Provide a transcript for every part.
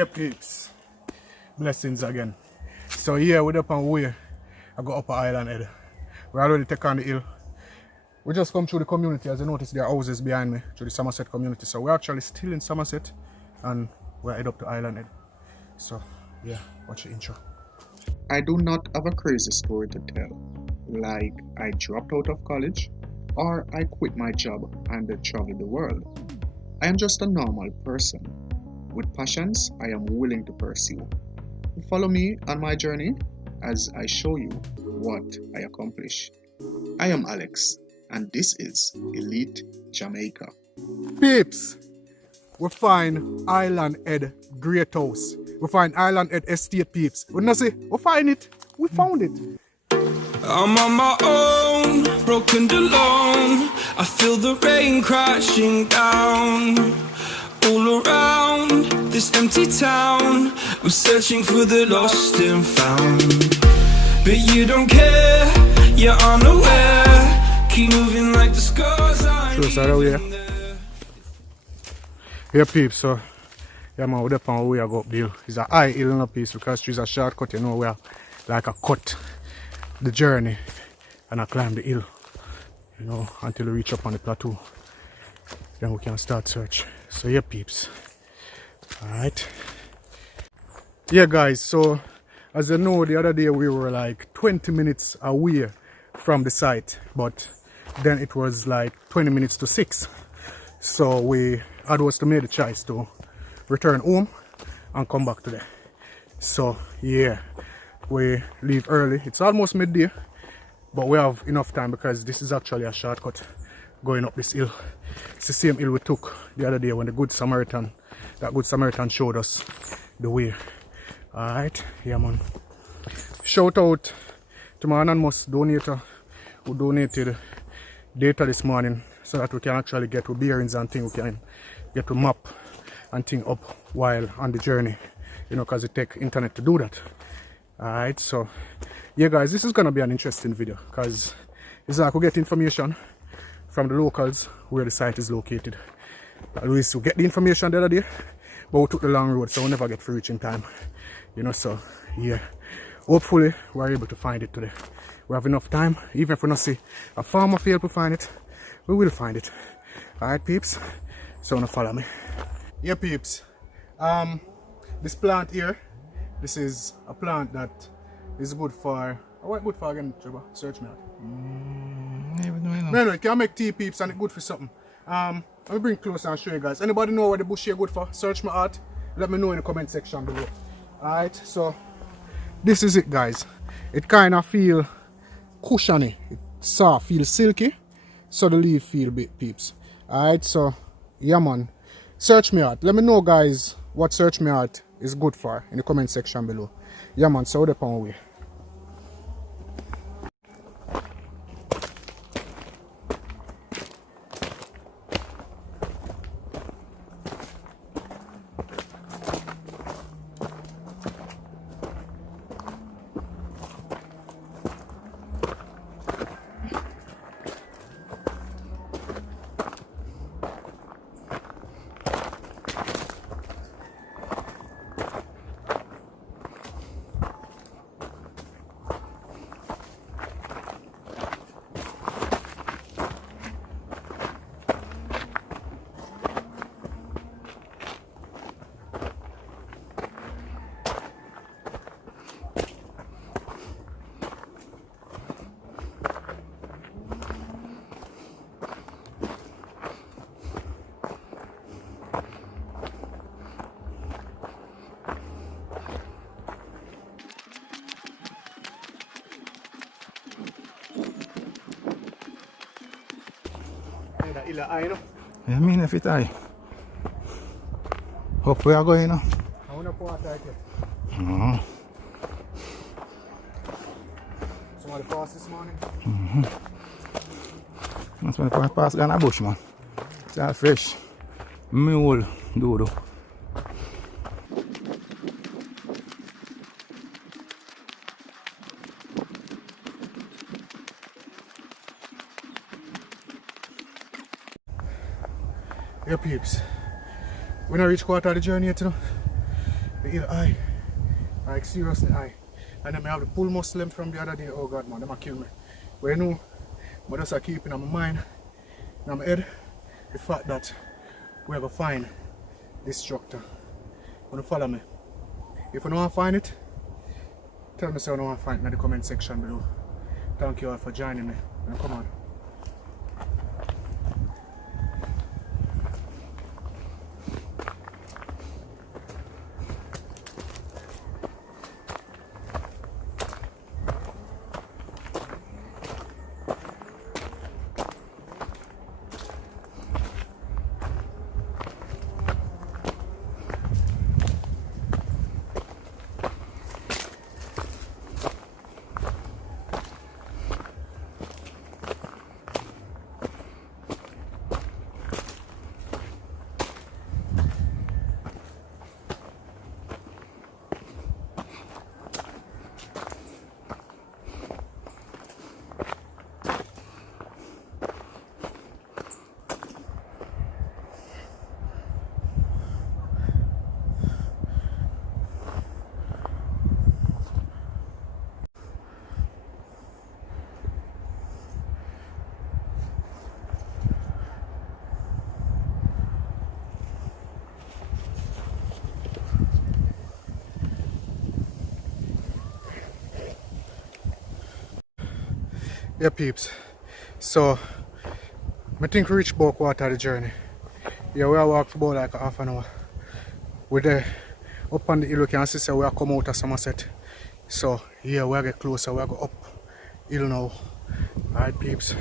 Yeah, peeps. Blessings again. So here we're up on way. I got up at Island Head. We already take on the hill. We just come through the community. As you notice, there are houses behind me through the Somerset community. So we're actually still in Somerset and we're head up to Island Head. So yeah, watch the intro. I do not have a crazy story to tell, like I dropped out of college or I quit my job and traveled the world. I am just a normal person with passions I am willing to pursue. Follow me on my journey as I show you what I accomplish. I am Alex, and this is Elite Jamaica. Peeps, we find Island Head Great House. We find Island Head Estate, peeps. We not say, we find it. We found it. I'm on my own, broken and alone. I feel the rain crashing down all around this empty town. I'm searching for the lost and found, but you don't care, you're unaware. Keep moving like the scars I Sure, so leave yeah. in there. Yeah, peeps, so yeah man, we're up on way I go up the hill. It's a high hill in a piece because it's a shortcut, you know, where like a cut the journey and I climb the hill, you know, until we reach up on the plateau. Then we can start search. So yeah, peeps. Alright. Yeah guys, so as you know, the other day we were like 20 minutes away from the site, but then it was like 20 minutes to 6. So we had was to make the choice to return home and come back today. So yeah, we leave early. It's almost midday, but we have enough time because this is actually a shortcut going up this hill. It's the same hill we took the other day when that Good Samaritan showed us the way. Alright, yeah man. Shout out to my anonymous donator who donated data this morning so that we can actually get to bearings and things. We can get to map and thing up while on the journey, you know, because it takes internet to do that. Alright, so yeah guys, this is gonna be an interesting video because it's like we get information from the locals where the site is located. At least we get the information the other day, but we took the long road, so we never get to reach in time, you know. So yeah, hopefully we're able to find it today. We have enough time. Even if we not see a farmer fail to find it, we will find it. Alright peeps, so now follow me. Yeah peeps, this plant here, this is a plant that is good for, what good for again, Trevor? Search me out. No, it can make tea, peeps, and it's good for something. Let me bring it closer and show you guys. Anybody know what the bush here good for? Search my art. Let me know in the comment section below. Alright, so this is it guys. It kind of feel cushiony. It soft, feel silky. So the leaf feel bit, peeps. Alright, so yeah man. Search me art. Let me know guys what search me art is good for in the comment section below. Yeah man, so we're on way. I mean, if it I hope we are going now. I want to pour out like it. Somebody passed this morning? That's when I pass down a bush, man. It's all fresh. Mule, dodo. Yeah, peeps. When I reach quarter of the journey yet, you know, The hill high. Like seriously high. And then I have the pull muscle from the other day. Oh God man, they might kill me. But you know, I just keep in my mind, in my head, the fact that we have to find this structure. Wanna follow me? If you don't want to find it, tell me so you don't want to find it in the comment section below. Thank you all for joining me. Now come on. Yeah peeps, so I think we reach Water the journey. Yeah, we walk for about like half an hour. We're there up on the hill, you can see so we are come out of Somerset. So yeah, we get closer, we go up hill now. Alright peeps.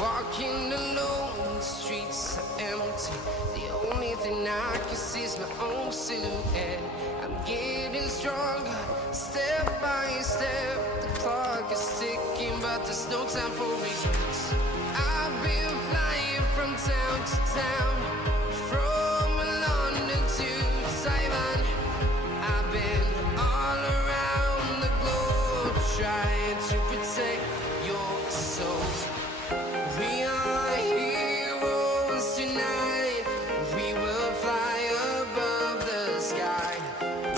Walking alone, the streets are empty. The only thing I can see is my own silhouette. I'm getting stronger, step by step. The clock is ticking, but there's no time for regrets. I've been flying from town to town, from London to Taiwan. I've been all around the globe, trying to protect your soul. We are heroes tonight. We will fly above the sky.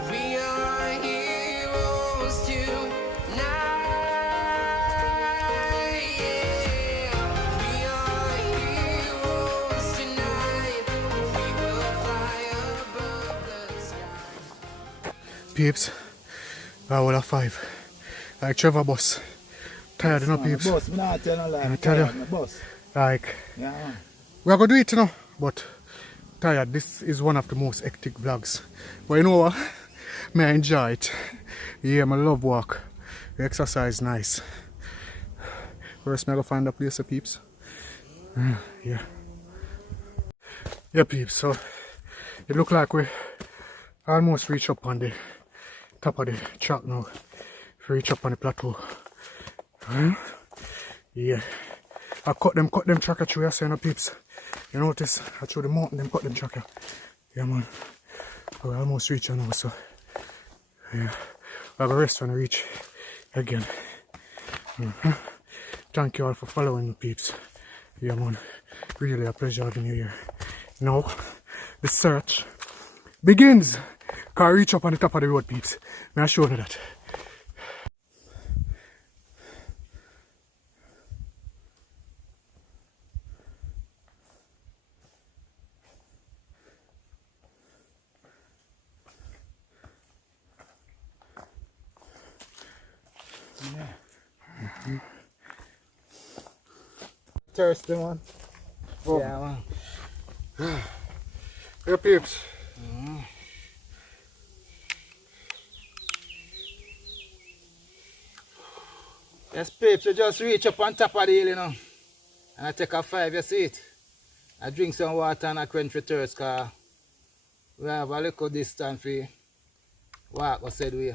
We are heroes tonight. Yeah. We are heroes tonight. We will fly above the sky. Peeps, I will have 5. Like Trevor bus. Tired enough peeps. Boss, I'm not telling no lie. I tell you. My boss. Like, Yeah, man. we are going to do it, you know, but tired. This is one of the most hectic vlogs. But you know what? May I enjoy it. Yeah, I love walk. The exercise nice. First, I go find a place of peeps. Yeah. Yeah, peeps. So, it look like we almost reach up on the top of the track now. We reach up on the plateau. Yeah. I cut them tracker through here, saying, peeps. You notice, I through the mountain, them cut them tracker. Yeah, man. We almost reach now, so. Yeah. I'll go rest when I reach again. Thank you all for following me, peeps. Yeah, man. Really a pleasure having you here. Now, the search begins. Can I reach up on the top of the road, peeps? May I show you that? Thirsty, man. Oh. Yeah, man. Yeah, peeps. Yes, peeps, we just reach up on top of the hill, you know. And I take a 5, you see it. I drink some water and I quench the thirst, because we have a little distance for walk, I said we.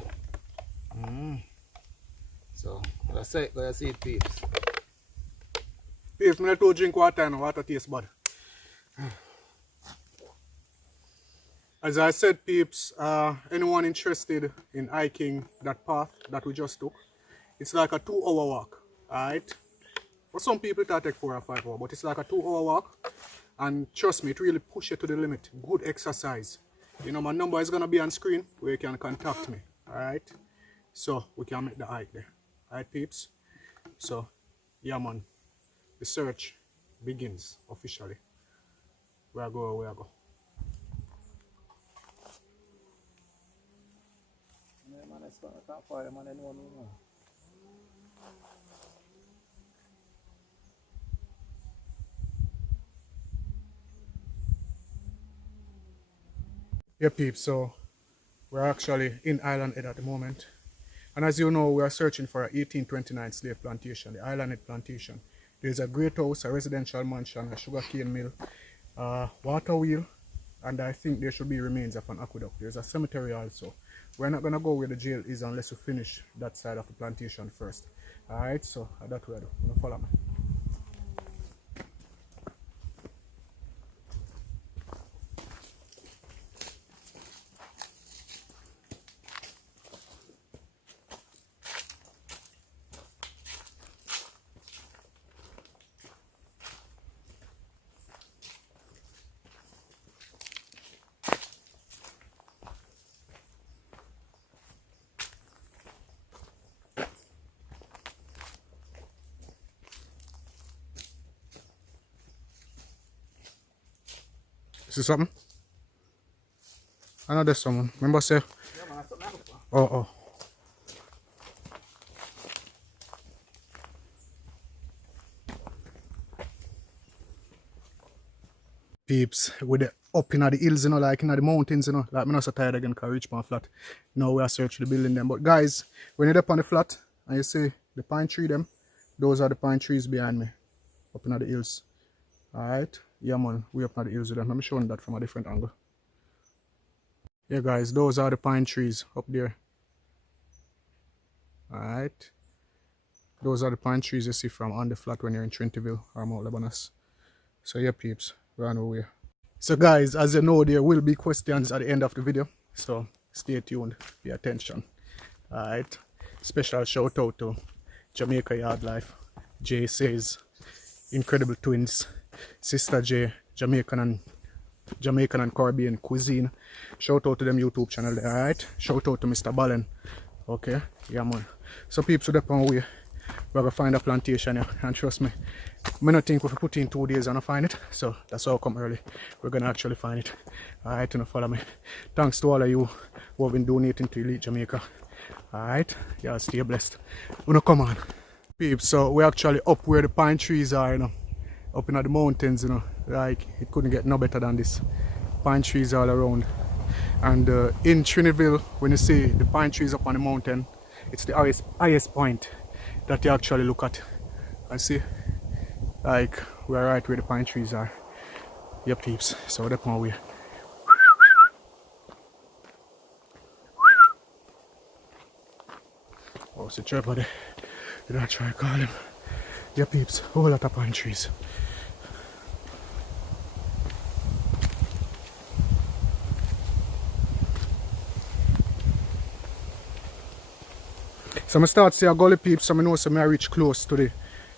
So, that's it, you see it, peeps. Peeps, I don't drink water and water tastes bad. As I said, peeps, anyone interested in hiking that path that we just took, it's like a 2-hour walk, alright? For some people it'll take 4 or 5 hours, but it's like a 2-hour walk. And trust me, it really push you to the limit. Good exercise. You know, my number is gonna be on screen where you can contact me, alright? So we can make the hike there. Alright, peeps? So, yeah man, the search begins officially. Where I go, where I go. Yeah, peeps, so we're actually in Island Head at the moment. And as you know, we are searching for a 1829 slave plantation, the Island Head Plantation. There's a great house, a residential mansion, a sugarcane mill, water wheel, and I think there should be remains of an aqueduct. There's a cemetery also. We're not going to go where the jail is unless we finish that side of the plantation first. Alright, so that's what I do. You know, follow me. See something? I know there's someone. Remember say? Yeah, man, something I look for. Oh. Peeps, with the up in the hills, you know, like in the mountains, you know, like I'm not so tired again because I reach my flat. Now we are searching the building them. But guys, when you're up on the flat and you see the pine tree them, those are the pine trees behind me. Up in the hills. Alright. Yeah man, we up in the hills with them. Let me show you that from a different angle. Yeah guys, those are the pine trees up there. Alright. Those are the pine trees you see from on the flat when you're in Trinity-ville or Mount Lebanon. So yeah peeps, run away. So guys, as you know, there will be questions at the end of the video. So stay tuned, pay attention. Alright. Special shout out to Jamaica Yard Life. Jay says, Incredible Twins. Sister J, Jamaican and Caribbean cuisine. Shout out to them YouTube channel there, alright? Shout out to Mr. Ballen. Okay, yeah man. So peeps, with on way, we're gonna find a plantation here, and trust me, I don't think if we put in 2 days and find it, so that's how come early. We're gonna actually find it. Alright, you know, follow me. Thanks to all of you who have been donating to Elite Jamaica. Alright, y'all stay blessed. Come on. Peeps, so we're actually up where the pine trees are, you know. Up in the mountains, you know, like it couldn't get no better than this. Pine trees all around. And in Trinity-ville, when you see the pine trees up on the mountain, it's the highest point that you actually look at. And see, like we're right where the pine trees are. Yep, peeps. So that's my way. Oh, it's a trap there. You don't try to call him. Yeah, peeps. A whole lot of pine trees. So I start to see a gully peeps, so I know I reach close to the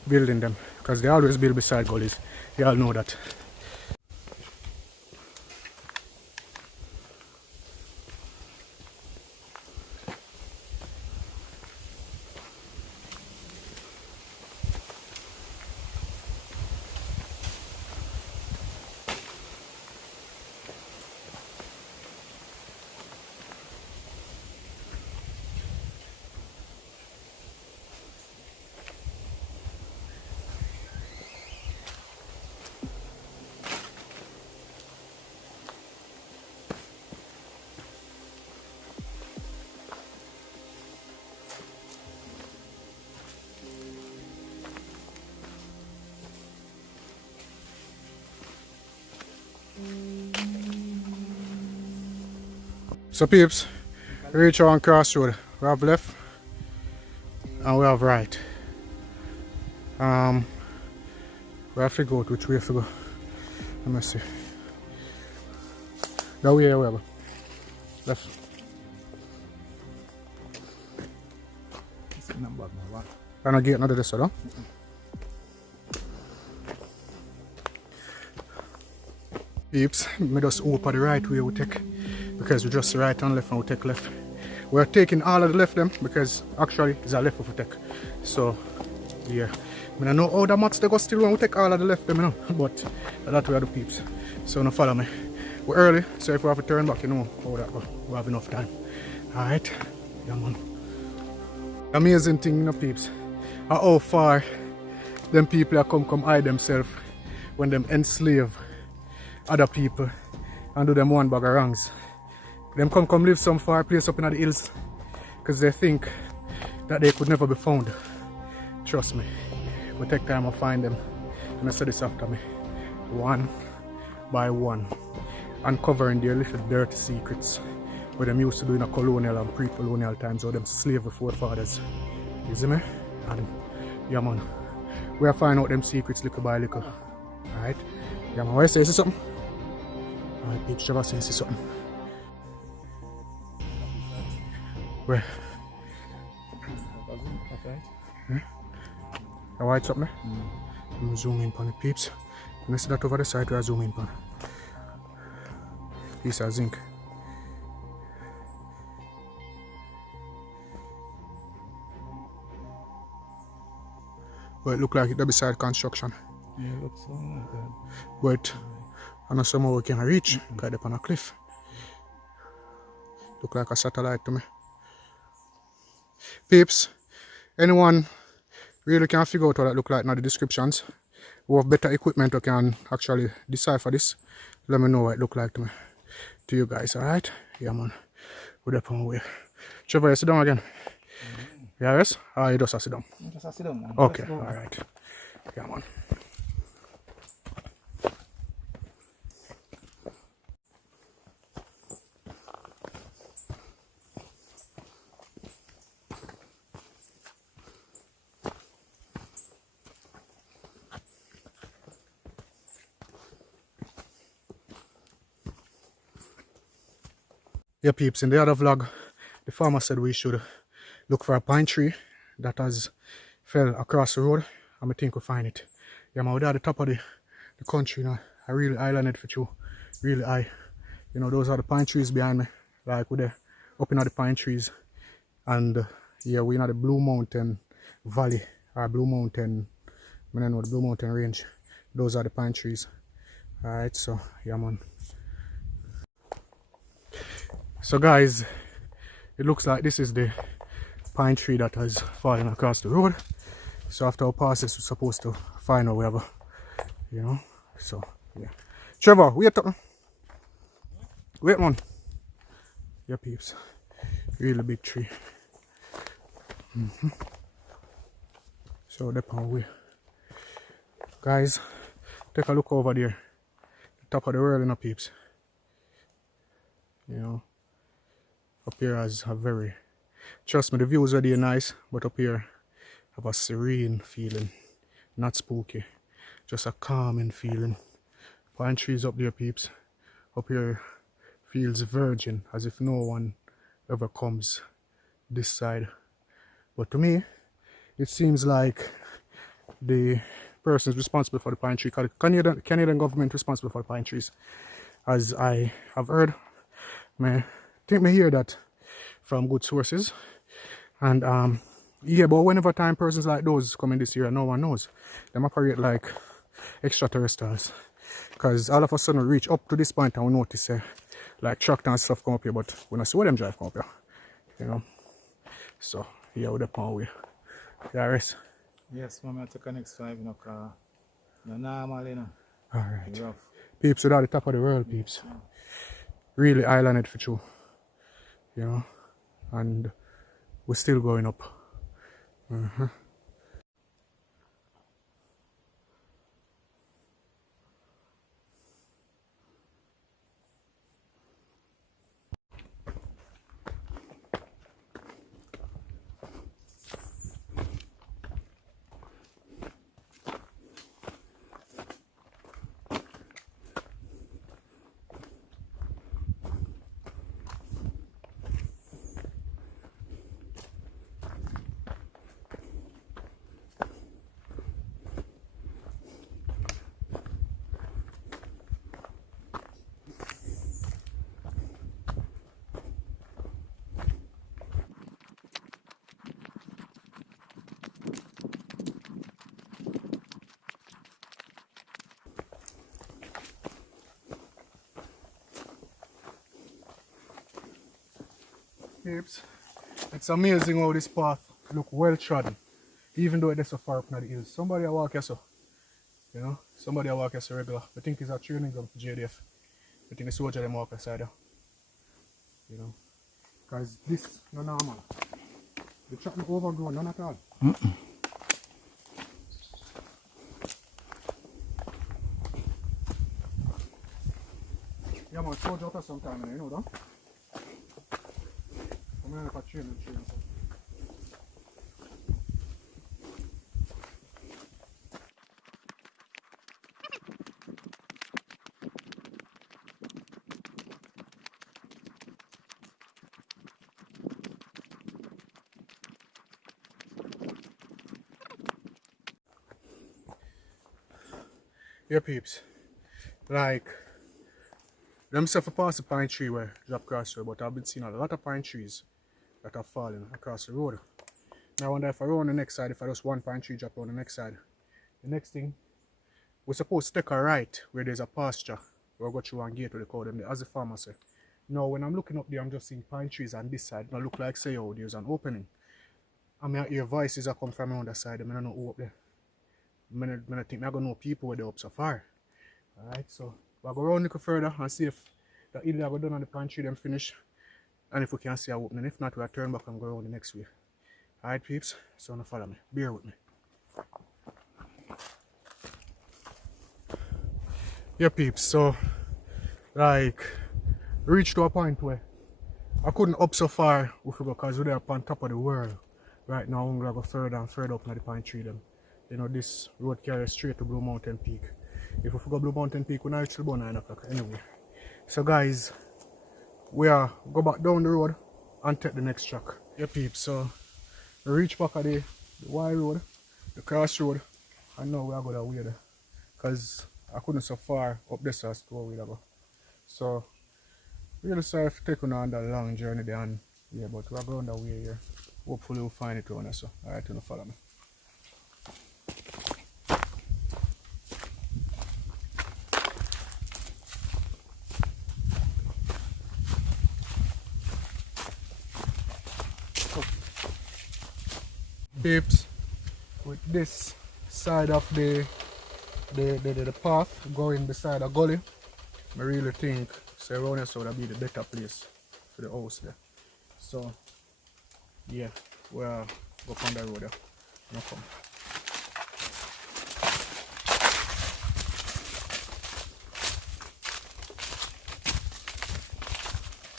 building them. Because they always build beside gullies. You all know that. So peeps, we reach on crossroad. We have left and we have right. We have to go which way to go. Let me see. That way we have. Left. It's not bad, man. And I get another this, though. Peeps, me just hope the right way we take, because we just right and left and we take left. We're taking all of the left them because actually it's a left of we take. So yeah. I don't know how the mats they go still when we take all of the left them, you know, but that's where the peeps. So now follow me. We're early, so if we have to turn back, you know how that go. We have enough time. Alright. Yeah man. Amazing thing, you know, peeps. How far them people are come hide themselves when them enslave other people and do them one bag of wrongs. Them come live some far place up in the hills because they think that they could never be found. Trust me, we take time to find them. And I say this after me, one by one, uncovering their little dirty secrets where them used to do in a colonial and pre-colonial times, or them slave the forefathers. You see me? And yeah man, we are finding out them secrets little by little. Alright? Yeah man, what you say? See something? Alright, peeps, Trevor say see something. Where? Yeah? The white's up there? I'm gonna zoom in on the peeps. And I see that over the side, we'll zoom in on. Piece of zinc. But it look like it's beside construction. Yeah, it looks so like that. But I know somewhere we can reach, because it's on a cliff. Look like a satellite to me. Peeps, anyone really can figure out what that look like in the descriptions, who have better equipment who can actually decipher this, let me know what it look like to you guys, alright? Yeah man, we're up on way. Trevor, you sit down again? Yeah, yes? Or you just sit down? Just sit down, man. Okay, alright. Yeah man. Yeah peeps, in the other vlog, the farmer said we should look for a pine tree that has fell across the road, and I think we'll find it. Yeah man, we're at the top of the country now. I really islanded for you, really high. You know, those are the pine trees behind me. Like we're there, up in the pine trees. And yeah, we're in the Blue Mountain Valley, or Blue Mountain, I don't know, the Blue Mountain Range. Those are the pine trees. Alright, so yeah man. So guys, it looks like this is the pine tree that has fallen across the road. So after our pass this, we're supposed to find out wherever, you know. So yeah. Trevor, wait up. Wait man. Yeah peeps. Really big tree. So that's our way. Guys, take a look over there. The top of the world, you know, peeps. You know. Up here has a very, trust me, the views are there nice, but up here have a serene feeling, not spooky, just a calming feeling. Pine trees up there peeps, up here feels virgin, as if no one ever comes this side. But to me, it seems like the person is responsible for the pine tree, Canadian government responsible for the pine trees, as I have heard. I think me hear that from good sources. And yeah, but whenever time persons like those come in this area, no one knows. Them operate like extraterrestrials. Because all of a sudden we reach up to this point and we notice like tractor and stuff come up here, but we don't see where them drive come up here. You know. So yeah, we're up on way. Yeah, rest. Yes, mama, I take a next 5, you know, car. No normal, you know. Alright. Peeps, we're at the top of the world, peeps. Really islanded for you. You know, and we're still going up. peeps, it's amazing how this path look well trodden, even though it's so far up in the hills. Somebody I walk here so, you know, somebody I walk here so regular. I think it's a training ground for JDF. I think the soldier them walk aside there, you know, because this no normal. The track is overgrown, none at all. Yeah man, soldier out sometime, you know that? I'm going to train. Yeah peeps, like them stuff a pass the pine tree where drop across the road, but I've been seeing a lot of pine trees that are falling across the road. Now I wonder if I go on the next side, if I just one pine tree drop on the next side. The next thing, we're supposed to take a right where there's a pasture. We'll go through and gate to the call them as the farmer said. Now when I'm looking up there, I'm just seeing pine trees on this side. Now look like say oh there's an opening. I mean I hear voices that come from around the side, I don't know who up there. I think I'm going to know people where they're up so far. Alright, so we'll go around a little further and see if the hill that go down on the pine tree them finish. And if we can see a opening. If not, we'll turn back and go around the next way. Alright peeps, so now follow me. Bear with me. Yeah peeps, so like reached to a point where I couldn't up so far with go because we're up on top of the world. Right now I'm gonna go further and further up in the pine tree them. You know this road carries straight to Blue Mountain Peak. If we go Blue Mountain Peak, we're not reach about 9 o'clock anyway. So guys, we are go back down the road and take the next track. Yeah peeps, so we reach back at the Y road, the crossroad, and now we are going that way there. Because I couldn't so far up this as to where we go. So really sorry for taking on that long journey there and yeah, but we're going that way here. Hopefully we'll find it around us. So alright, you know, follow me. Peeps, with this side of the path going beside a gully, I really think so around here so would be the better place for the house there. So yeah, we'll go on the road there. No come.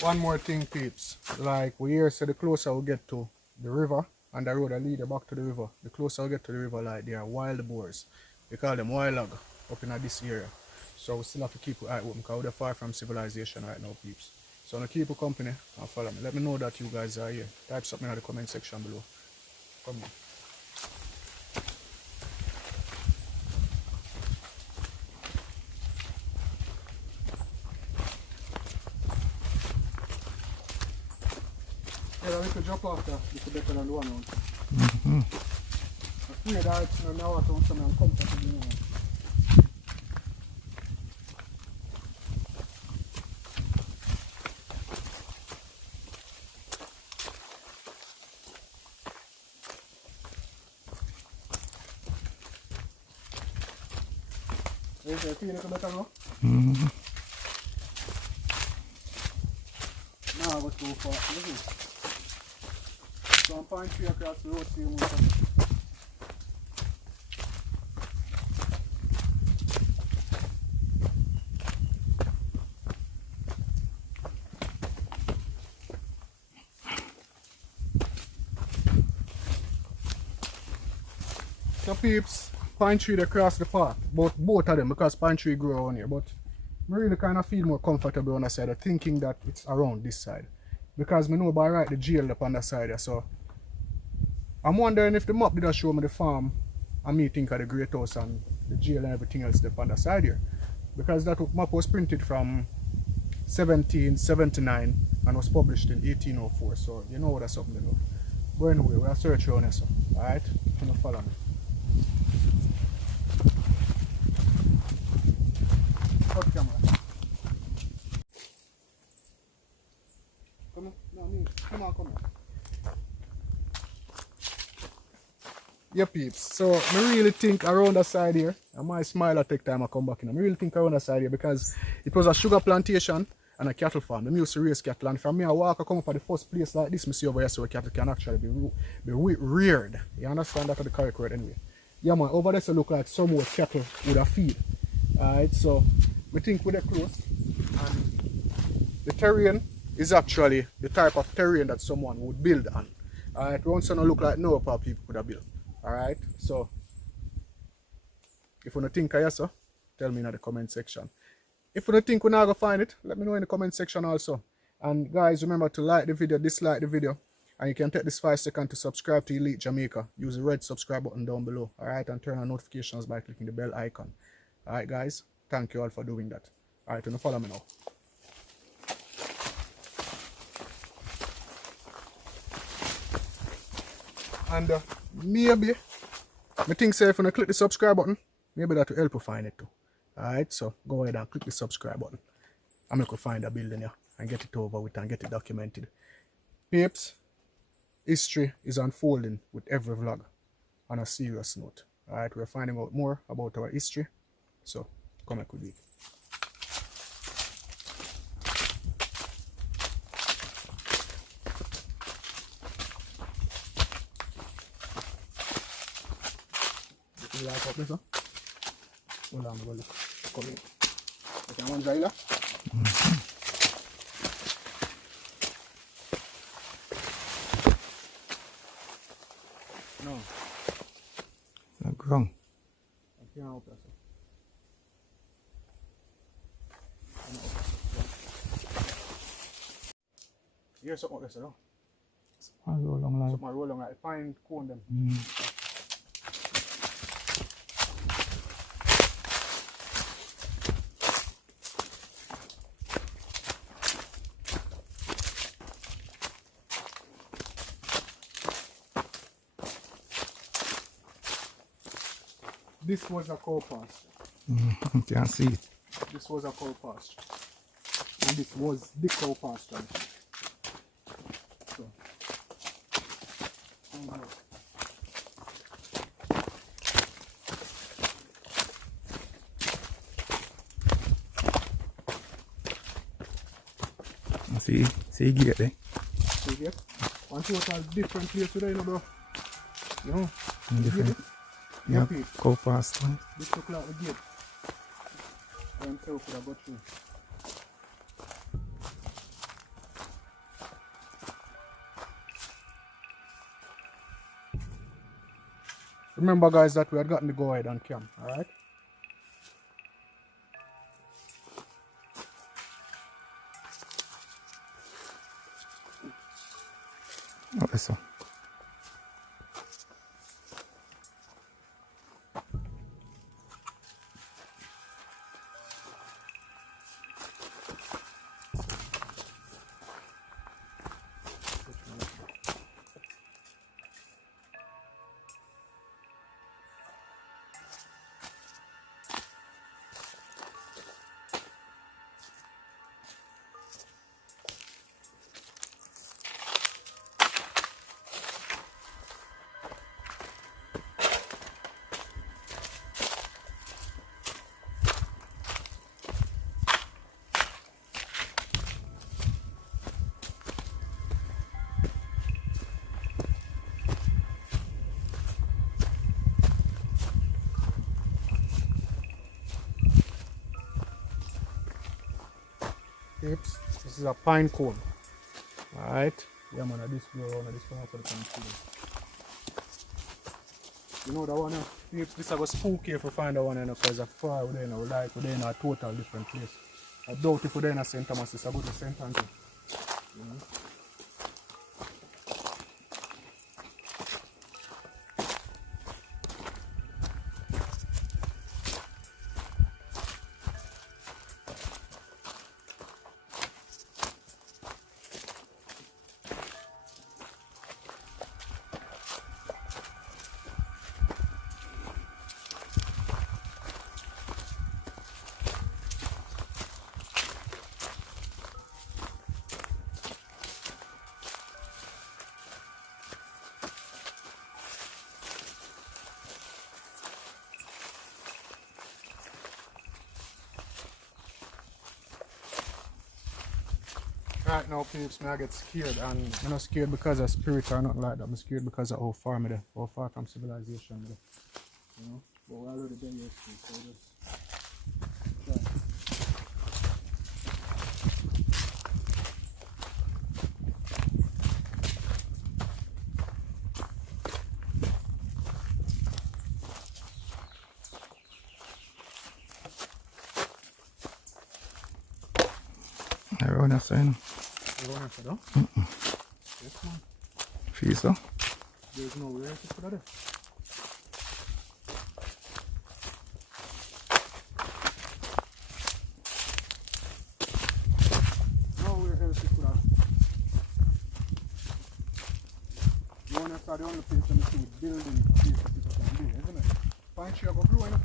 One more thing peeps, like we here say the closer we get to the river and the road that lead back to the river, the closer we get to the river, like there are wild boars. We call them wild hog up in this area. So we still have to keep our eye open because we're far from civilization right now peeps. So I'm gonna keep you company and follow me. Let me know that you guys are here. Type something in the comment section below. Come on. Yeah, we could jump off there. It's better than the one on. I'm afraid that it's not now on something uncomfortable, you know. Is it feeling better now? Now I go too fast, isn't it? So I'm pine tree across the road, see you more. So peeps, pine tree they cross the path, both of them because pine tree grow on here, but I really kind of feel more comfortable on the side, thinking that it's around this side. Because I know by right the jail up on the side there, so I'm wondering if the map did show me the farm and me think of the great house and the jail and everything else up on the side here. Because that map was printed from 1779 and was published in 1804, so you know that's something else. But anyway, we'll search around here, so alright, you know, follow me. Cut camera. Come on, no, me. Come on, come on. Yeah, peeps. So, I really think around the side here, and my smile I take time I come back in. I really think around the side here because it was a sugar plantation and a cattle farm. I used to raise cattle, and from me I walk, I come up at the first place like this, I see over here so cattle can actually be reared. You understand that the correct word anyway. Yeah man, over there so look like some more cattle with a feed. Alright, so we think we're close, and the terrain is actually the type of terrain that someone would build on. Alright, we want to look like no how people could have built. Alright, so if you don't think I so, tell me in the comment section. If you don't think we're not going to find it, let me know in the comment section also. And guys, remember to like the video, dislike the video, and you can take this 5 seconds to subscribe to Elite Jamaica. Use the red subscribe button down below. Alright, and turn on notifications by clicking the bell icon. Alright guys, thank you all for doing that. Alright, you follow me now. And maybe, I think say if you click the subscribe button, maybe that will help you find it too. Alright, so go ahead and click the subscribe button. I'm going to find a building here and get it over with and get it documented. Peeps, history is unfolding with every vlog on a serious note. Alright, we're finding out more about our history. So, come back with it. You like up this, huh? Hold on, go look. Come in. Okay, I'm on dry that. No. The ground. I can't open it. Here's something like this, no? I'll roll along like. Something I roll along like pine cone them. This was a cow pasture. You can see it. This was a cow pasture. And this was the cow pasture. So, see gate there. see here? One total different place today, you know, bro. You know? Different. Yeah, go past one. This look like the gate. I'm so could have got through. Remember guys that we had gotten the go ahead on cam, alright? Okay, so. Peeps, this is a pine cone. Alright? Yeah man, this go around this one for the country. You know that one, peeps, this is a spooky if we find that one because it's far we're in, like we're in a total different place. I doubt if we're in a St. Thomas, it's a good St. Andrew. You know? Right now, peeps, I get scared, and I'm not scared because of spirit or nothing like that. I'm scared because of how far I'm there, how far from civilization I'm there. You know? But we're already there yesterday, so just try. I run a sign. You want to go? Yes, man. Feel so? There's no way to put it. Nowhere else to put it. You want to start the only place and see building places people can do, isn't it? Find you go grow enough.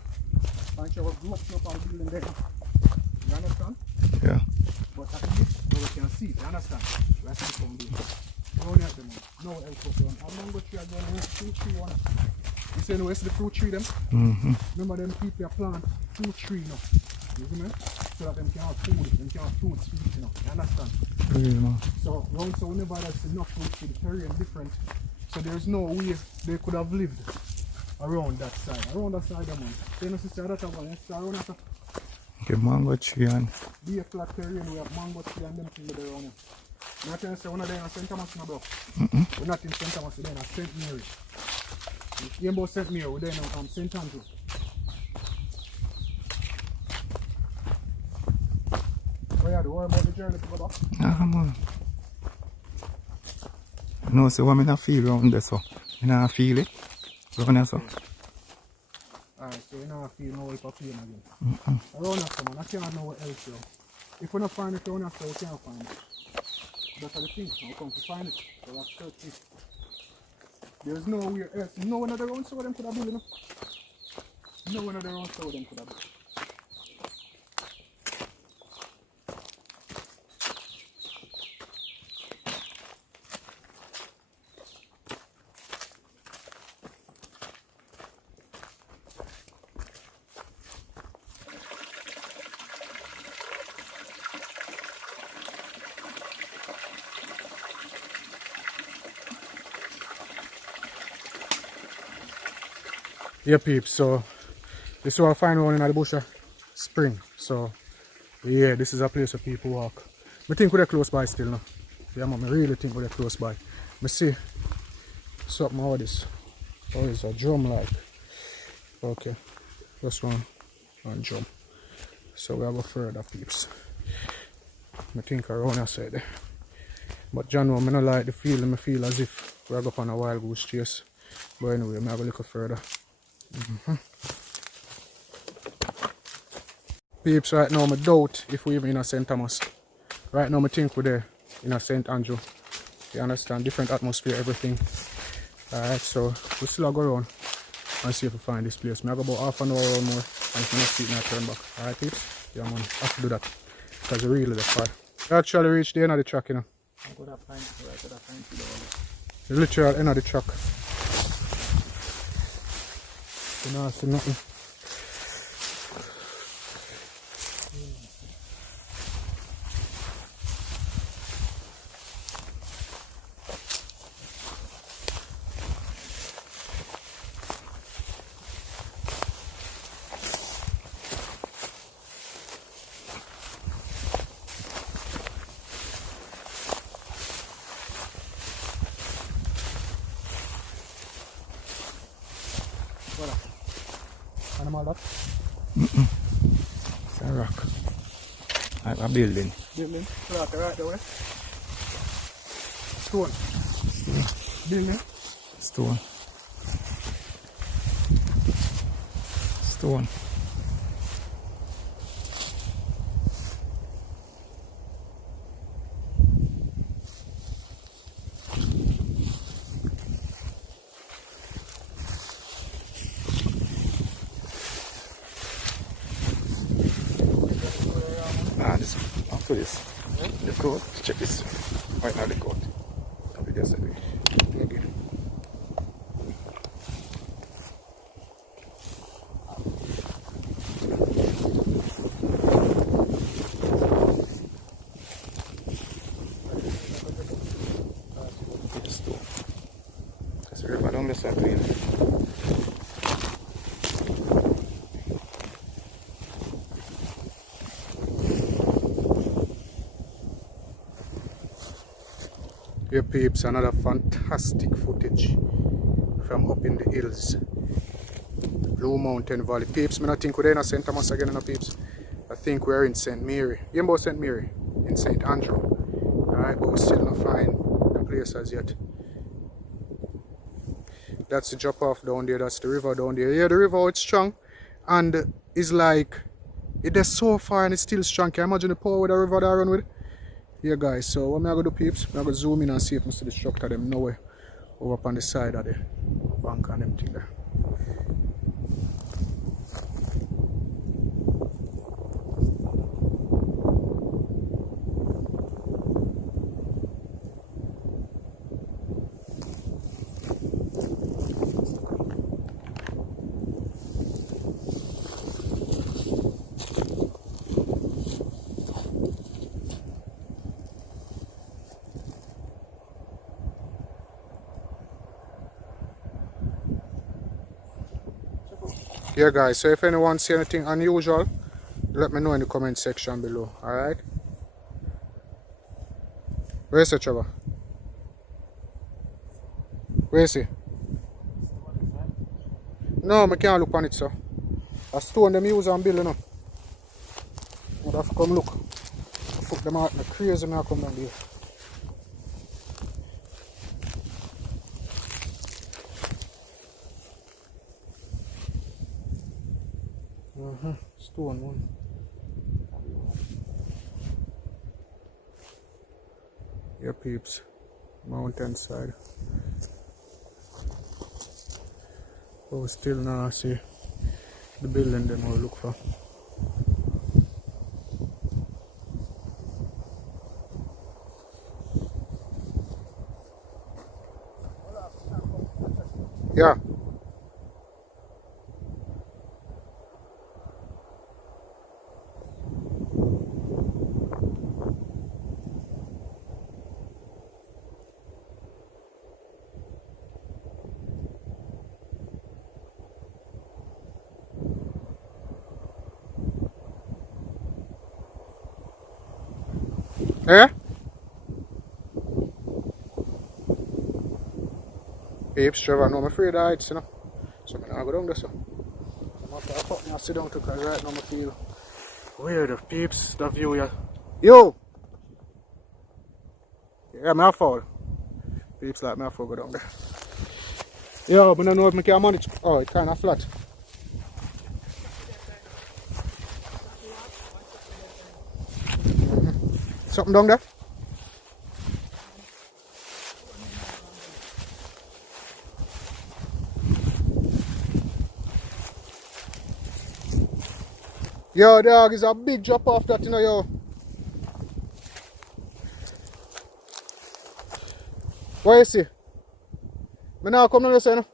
Find you go grow up on the building there. You understand? Yeah. But at least we can see it, you understand? That's the foundation. Down here at the moment. No else up down. And mango tree again, here's fruit tree one. You see no, it's the fruit tree them? Remember them people plant fruit tree now. You see me? So that them can have food, them can have fruits to eat, you know. You understand? Really, man. So round so whenever there's enough fruit tree, the terrain different. So there's no way they could have lived around that side. Around that side, man. So you know, sister, that one, yes, around that. Okay, mango tree and Be a flat terrain, we have mango tree and them things around here. I'm not trying to say we're not there in St. Thomas, no, bro. We're not in St. Thomas, we're there in St. Mary. You about St. Mary, we're there in St. Andrew. Oh yeah, don't worry about the journey to go back. ah, man. No, so what I not feel around there, so I not feel it. Around there, so. Alright, so you know feel no way for feeling again. Around us, man, I can't know what else, yo. If we don't find it around us, we can't find it. That's the thing, we come to find it. So that's searching. There's nowhere else. No one other around so them could have been, you know? No one other around so them could have been. Yeah, peeps, so this is what I find one in the bush spring. So yeah, this is a place where people walk. I think we're close by still now. Yeah, man, I really think we're close by. I see something all this. Oh, it's a drum like. Okay, first one and drum. So we have a further, peeps. I think around our side there. But John, I don't like the feeling. I feel as if we're going on a wild goose chase. But anyway, I have a little further. Peeps, right now I doubt if we're even in a St. Thomas. Right now I think we're there in a St. Andrew. You understand? Different atmosphere, everything. Alright, so we'll still go around and see if we find this place. I go about half an hour or more, and if we not see it, I turn back. Alright, peeps? Yeah, man, I have to do that. Because we're really the far. We actually reached the end of the track, you know. The literal end of the track. You know, I see nothing. Animal that? It's a rock. Like a building. Building? Rock right there, Stone. Building? Stone. Stone. Ah, this after this. The code. Check this. Right now the code. I'll be just away. Okay. Yeah, peeps, another fantastic footage from up in the hills. Blue Mountain Valley. Peeps, I think we're in St. Thomas again, no peeps. I think we're in St. Mary. You know about St. Mary? In St. Andrew. Alright, but we still not find the place as yet. That's the drop off down there, that's the river down there. Yeah, the river it's strong and it's like it is so far and it's still strong. Can you imagine the power with the river that I run with? Yeah guys, so what am I gonna do, peeps? I'm gonna zoom in and see if I see the structure them nowhere over up on the side of the bank and them thing there. Yeah guys, so if anyone see anything unusual, let me know in the comment section below, alright? Where is it, Trevor? Where is it? No, I can't look on it, sir. A stone them use and build, you know. I'd have to come look. Fuck them out, crazy when I come down there. Stone one. Yeah, peeps. Mountainside. But we still now see the building them we'll look for. Yeah. Eh? Peeps, Trevor, no, I'm afraid of heights, you know. So I'm going to go down there, so. I'm going to pop me and sit down too, because right now I feel weird. Peeps, the view here. Yo! Yeah, I fall. Peeps like me, I fall go down there. Yo, I don't know if I can manage. Oh, it's kind of flat. Something down there? Yo, dog, it's a big drop off that, you know, yo. What you see? I now come down this way, you know.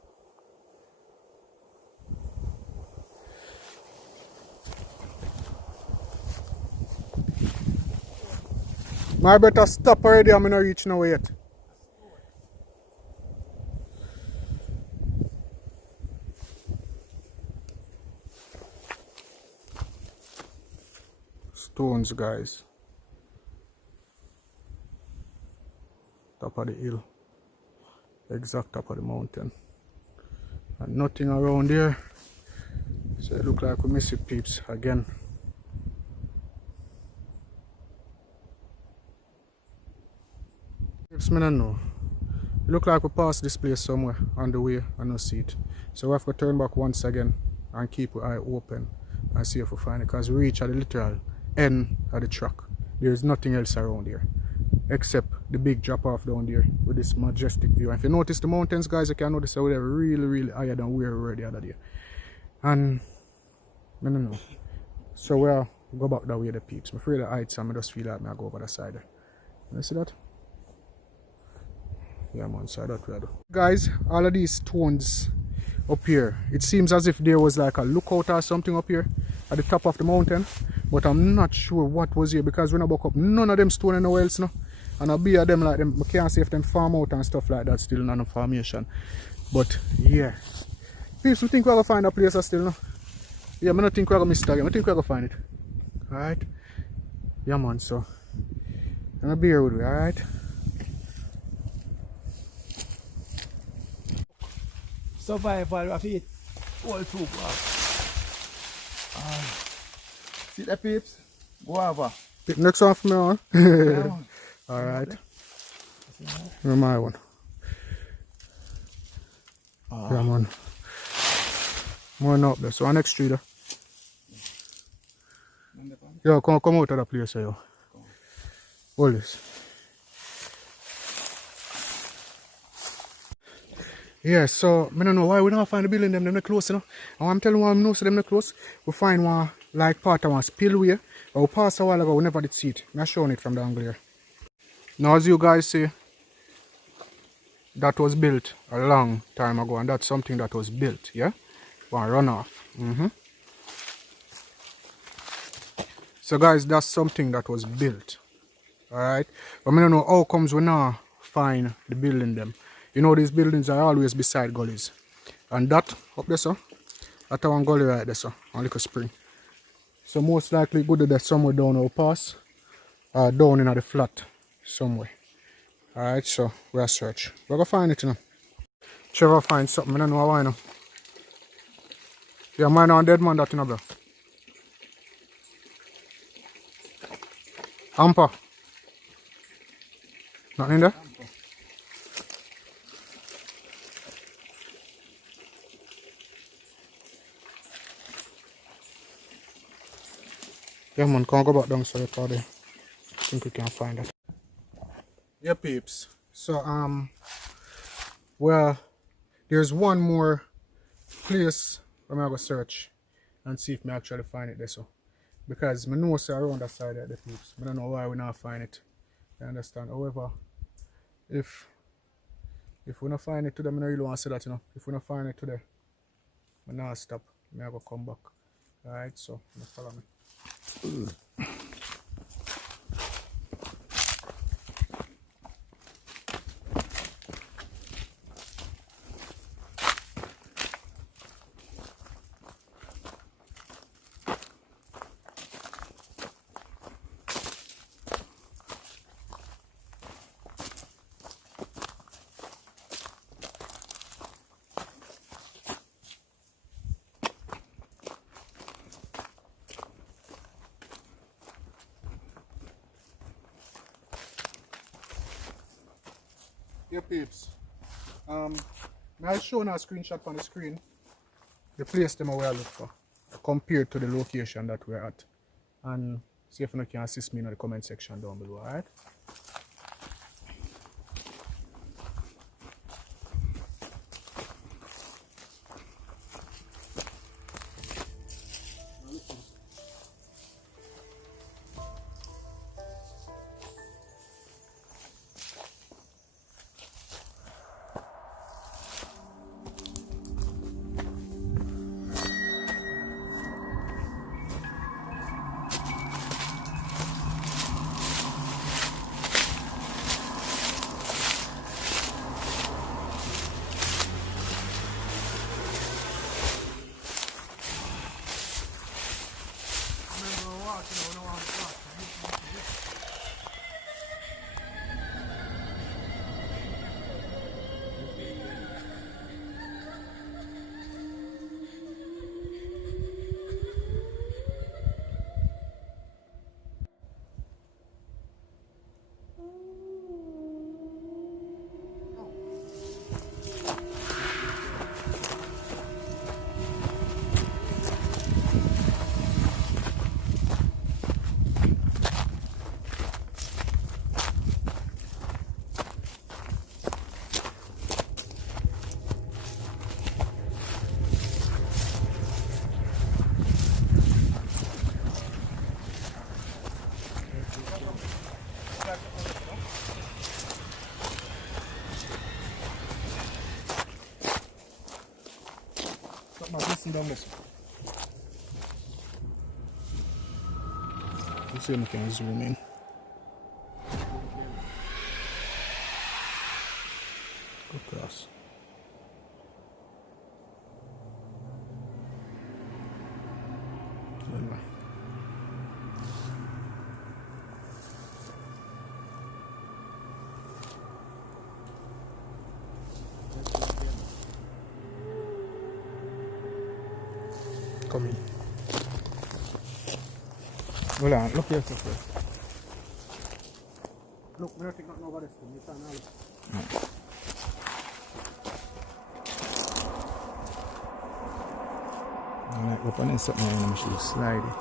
I better stop already, I'm not reaching nowhere yet. Stones, guys. Top of the hill. Exact top of the mountain. And nothing around here. So it look like we miss it, peeps, again. Peeps, I don't know. It look like we passed this place somewhere on the way and no see it. So we have to turn back once again and keep our eye open and see if we find it, because we reach at the literal end of the track. There is nothing else around here except the big drop off down there with this majestic view. And if you notice the mountains, guys, you can notice how they're really higher than where we were the other day. And I don't know. So we'll go back that way, the peeps. I'm afraid of heights and I just feel like I go over the side there. You see that? Yeah, man, so that's what I do. Guys, all of these stones up here, it seems as if there was like a lookout or something up here at the top of the mountain, but I'm not sure what was here, because when I walk up, none of them stone anywhere else, no. And I'll be at them like them, I can't see if them farm out and stuff like that, still none of formation. But yeah, people think we're gonna find a place still, no. Yeah, I don't think we're gonna miss it again. I think we're gonna find it. Alright? Yeah, man, so I'm gonna be here with you, alright? survival, we have to eat all two guava. See the peeps? Guava. Pick next one for me, huh? Yeah, man. Alright. Here's my one. Yeah, man. More up there. So, our next tree there. Yo, come out of the place, yo. Hold this. Yeah, so I don't know why we don't find the building them close, you know. And I'm telling you why I know so them close. We find one like part of one spillway. But we passed a while ago, we never did see it. I'm showing it from the angle here. Now as you guys see, that was built a long time ago, and that's something that was built, yeah? One runoff. So guys, that's something that was built. Alright? But I don't know how comes we now find the building them. You know these buildings are always beside gullies. And that up there, so that's one gully right there, so a little spring. So most likely good that somewhere down our pass or down in the flat somewhere. Alright, so we're search. We're gonna find it, you know. Trevor find something, I don't know why now. Yeah, mine on dead man that, you know, bro. Amper. Nothing in there? Yeah man, can't go back down so because I think we can find it. Yeah peeps. So well there's one more place where I'm gonna search and see if I actually find it there, so because I know say around that side of the peeps. I don't know why we not find it. You understand? However, if we not find it today, I don't really want to say that, you know. If we not find it today, I not stop. I go come back. Alright, so follow me. Yeah peeps, I'll show now a screenshot on the screen the place them where I look for compared to the location that we're at, and see if you can assist me in the comment section down below. Alright. Down this. Let's see if we can zoom in. Go across. Come in. Hold on, look yourself first. Look, I don't think nothing over this thing. You can't look. I like opening something and I'm just sliding.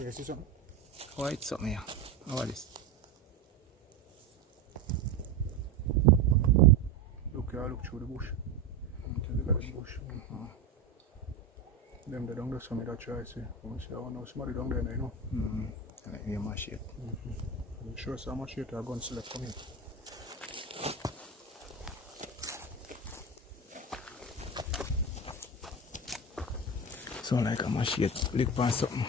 You see something? White something here. How about this? Look here, look through the bush. Look at the bush. Them they don't do something that try see. I say, oh no, somebody down there, you know. Like me a machete. I'm sure some machete are going to select from here. So like a machete, lick on something.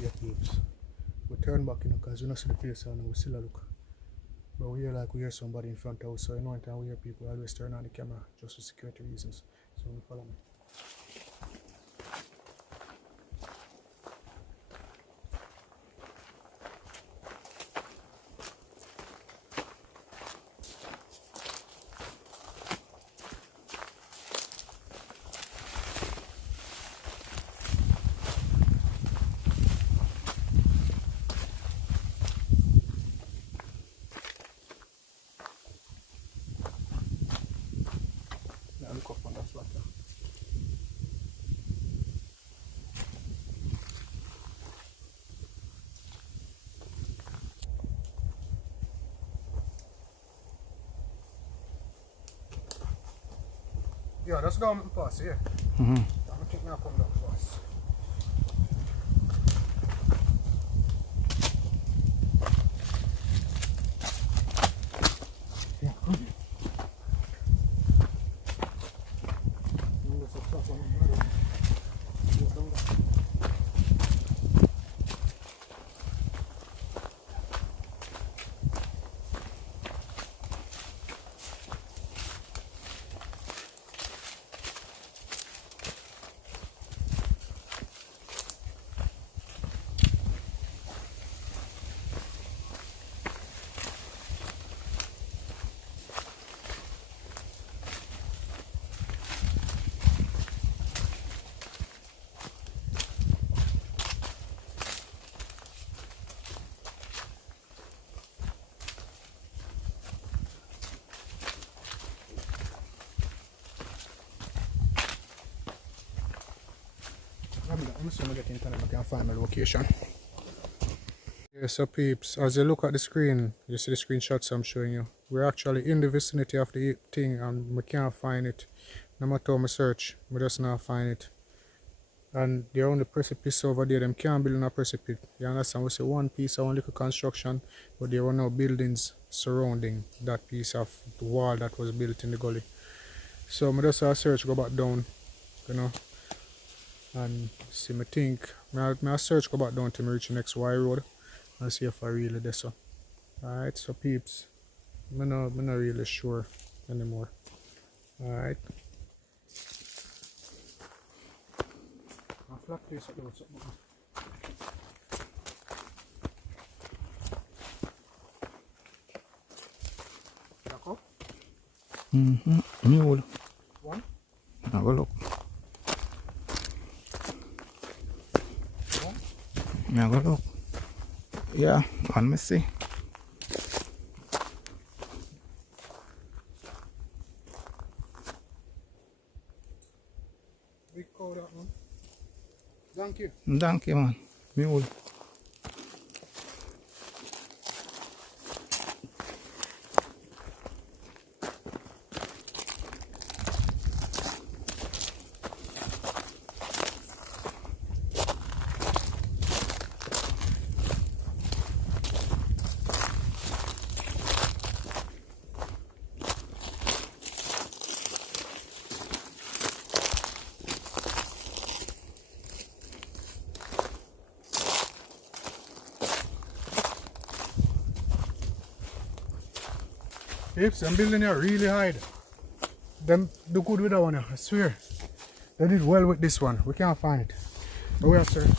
Yeah, peeps. We turn back, you know, because we don't see the place and we still look. But we hear like we hear somebody in front of us, so you know, anytime we hear people, we always turn on the camera just for security reasons. So we follow me. Yeah, look up on that flat there. Yeah, that's down the pass here. I'm going to take me a come down fast. Yeah, come here. There's a flat one in there. Yeah, down there. I'm just gonna get internet, I can find my location. Yeah, so peeps, as you look at the screen, you see the screenshots I'm showing you. We're actually in the vicinity of the thing and we can't find it. No matter how I search, we just not find it. And they're on the precipice over there, them can't build on a precipice. You understand? We see one piece of one little construction, but there were no buildings surrounding that piece of the wall that was built in the gully. So I just search, go back down, you know. And see me think, I search go back down till I reach the next Y road and see if I really do so. Alright, so peeps, I'm not really sure anymore. Alright. A flat place up there with something. Back up? Mule. One? Have a look. Have a look. Yeah, let me see. Big cow that one. Donkey. Donkey, man. Mule. Peeps, them building here really high. Them do good with that one, I swear. They did well with this one. We can't find it. But we are searching.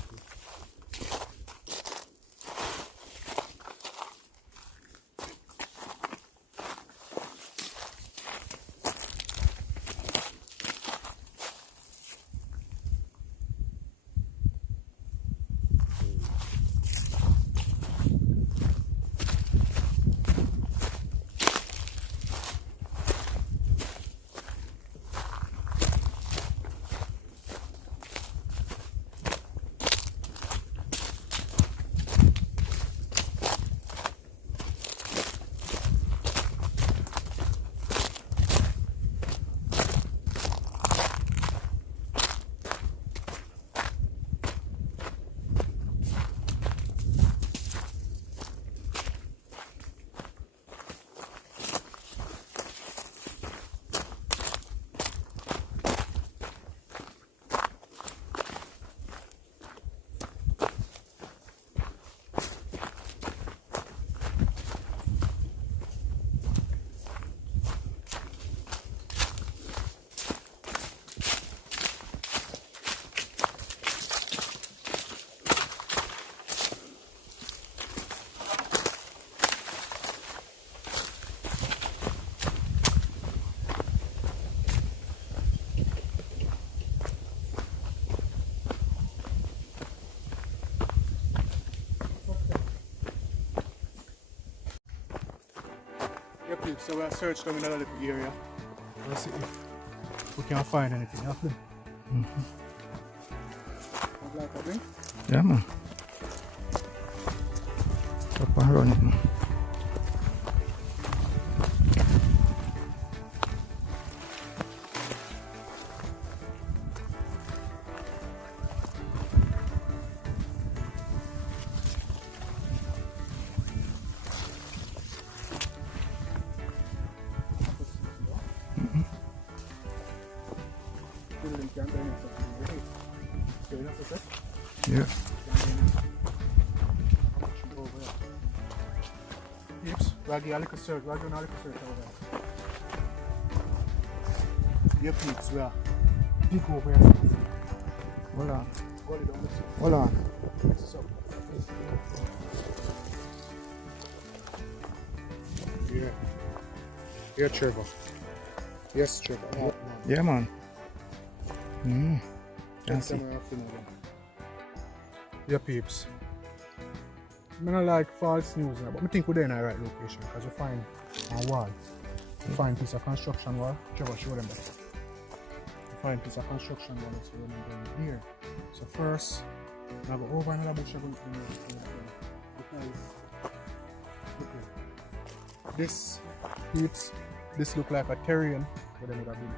So we'll search them in another little area. Let's see if we can find anything after. Like a drink? Yeah, man. Up and run it, man. Yeah. Peeps, we'll give a little search. We're doing a little search over there. Yeah, peeps, we are big over here. Hold on. Hold it down, let's see. Hold on. This is up. Yeah. Yeah, Trevor. Yes, Trevor. Yeah, man. Can see. Yeah, peeps. I don't like false news, but I think we're in the right location because we find a wall. We find a piece of construction wall. Trevor, show them that. We find a piece of construction wall, so we're going to here. So first, I go over another bush. This peeps, this look like a terrain, but then it would have been.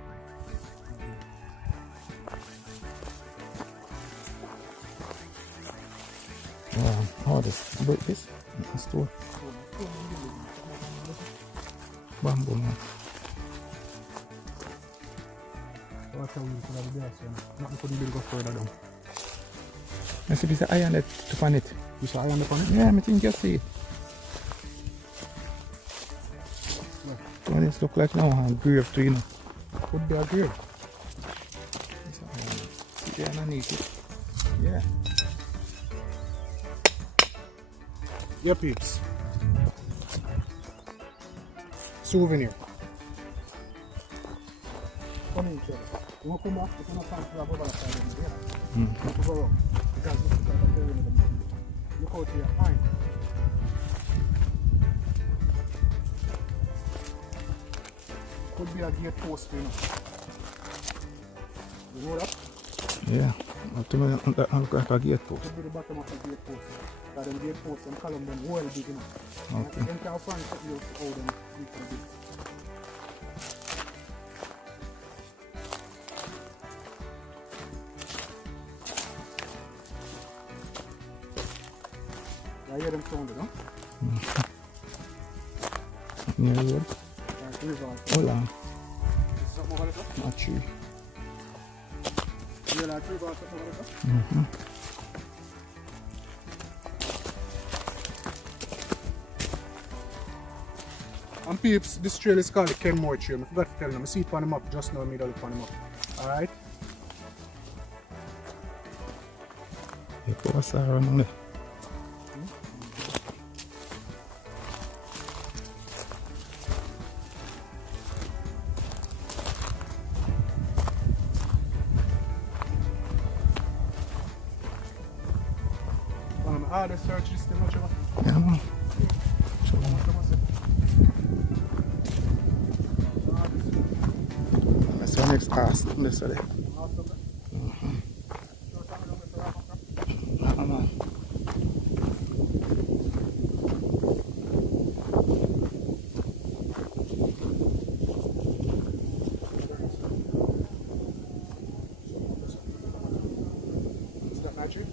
Oh, this break this. This tool. Bamboo, man. What are we going to do? Not going to go further down. I see this iron that to find it. You saw iron upon it? Yeah, I think you see it. What this look like now? A grave too, you know. Could be a grave. See there underneath it. Yeah. Yeah, peeps. Souvenir. Come in, Trevor. You want to come back? You cannot find the above the side of the here. You have to go wrong. Because this is like a terrain in the middle. Look out here. Fine. could be a gate post, you know. You know that? Yeah. To me, that look like a gate post. Could be the bottom of the gate post. Because them gate posts, them column them well big, you know. Okay. And them can find something else to hold them big and big. I hear them sounding, huh? Near the road. Right, river. Hold on. Is something over there? A tree. You hear like river or something over there? And peeps, this trail is called the Kenmore Trail. I forgot to tell them. I see it on the map just now, I made a look on the map. Alright? You go outside around there. One of my hardest searches, too much of a... Yeah, man. That's our next pass. This way. Man. Is that magic?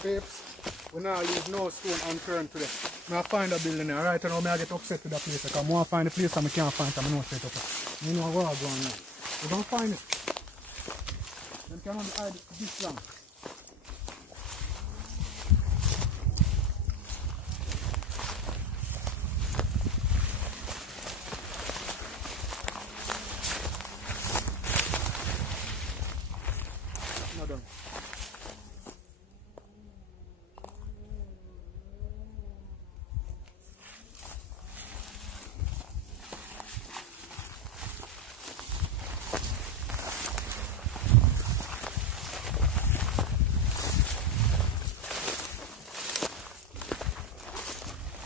Babes, we now leave no stone unturned today. I find a building there, right? And now I get upset with that place because I want to find the place and I can't find it, I know straight up. I know where I'm going now. We're going to find it. Then can only hide it this long. Not done.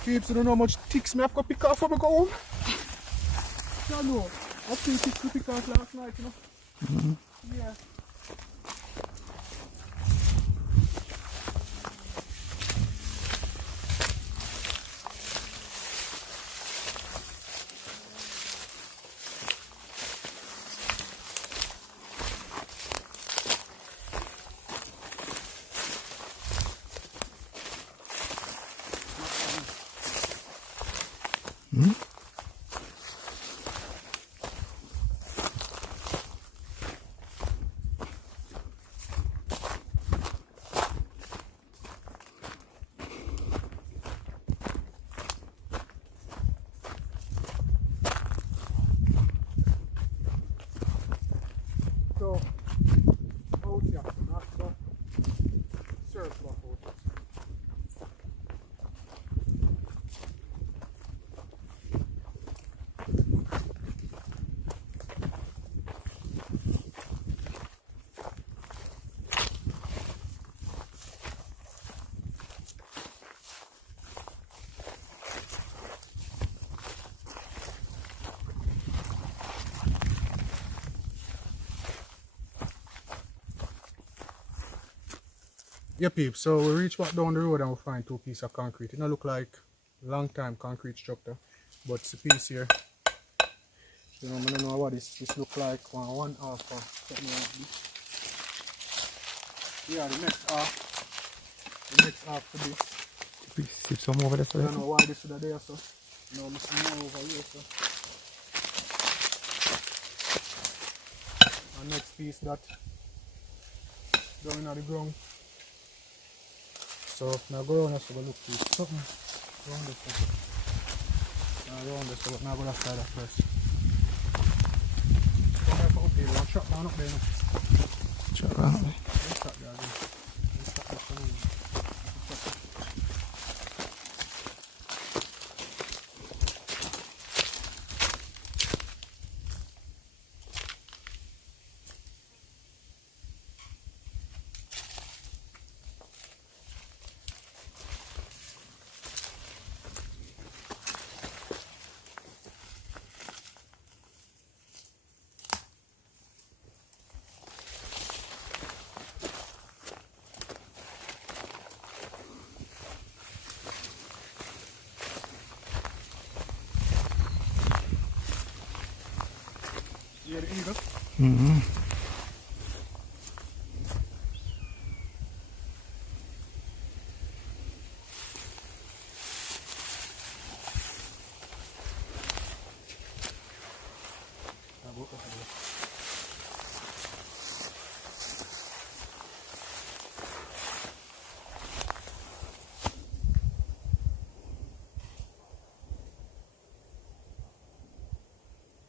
Peeps, you don't know how much ticks me have to pick off when I go home. No, no. I think ticks to pick off last night, you know. Yeah. So, out here, after Yeah, peeps, so we reach back down the road and we find two pieces of concrete. It don't look like long time concrete structure, but it's a piece here. You know, I don't know what this look like. One half or something like this. Yeah, the next half. The next half for this. We see some over there. I don't know why this is there, so. No, I'm seeing more over here, so. And next piece that down in the ground. So now go around, so go look for something around this one. Now around this, but now go that side first. Come here for up here, one shot down up there now. Shot down up there. One shot there again. One shot this one. Yeah, the eagle. Mm-hmm.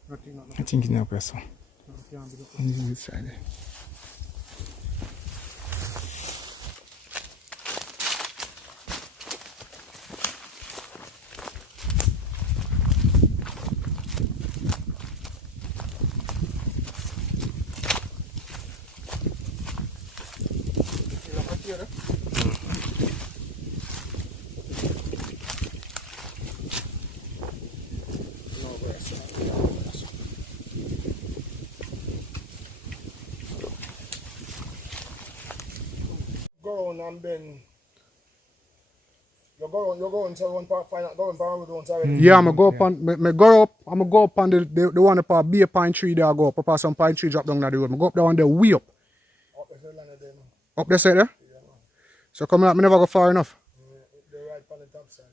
Nothing, not I think it's no person. nothing. On this side there. Go on and then you go on to one part find out going power don't already. Yeah, I'm go up on I'm go up on the one up a be pine tree there, I go up some pine tree drop down the road. I go up there on the way up. Up the hill and there, man. Up there side there? Yeah, man. So come out, me never go far enough. The right on the top side.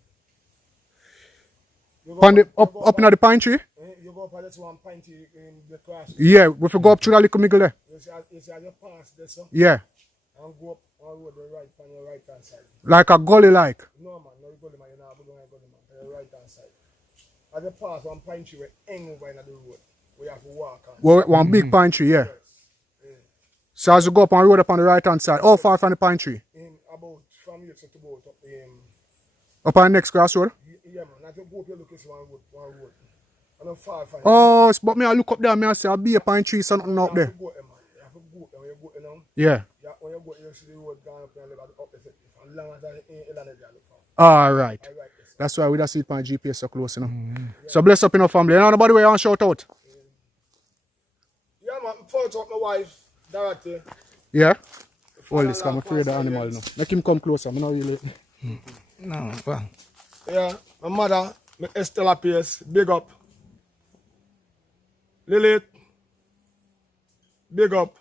You Up, you up in the pine tree? you go up on this one pint in the cross. Yeah, if you go up through that little middle there. You see you pass this so, Yeah. and go up on the right on your right hand side. Like a gully like. No man, no gully man, you're not going to gully man, on your right hand side. As you pass one pine tree we hang over in the road. We have to walk on. Well, one big pine tree, yeah. So as you go up on the road up on the right hand side, how far from the pine tree? About from here to about up Up on the next crossroad? yeah man, not to go up you look at one road. I don't far from Oh, but me I look up there and I say I'll be a pine tree, so nothing up there. You have to go there when you go there now. Yeah. When you go there, you see the road going up and up the set. And long as I ain't there, look Alright. for. That's why we just see it on GPS so close, you know. So bless up in our family. And anybody where you want shout out? Yeah man, first up my wife, Dorothy. Yeah? All this, I'm afraid of the animal now. Make him come closer, I'm not really. No, well. Yeah, my mother, my Estella Pierce, big up. Lilith, big up.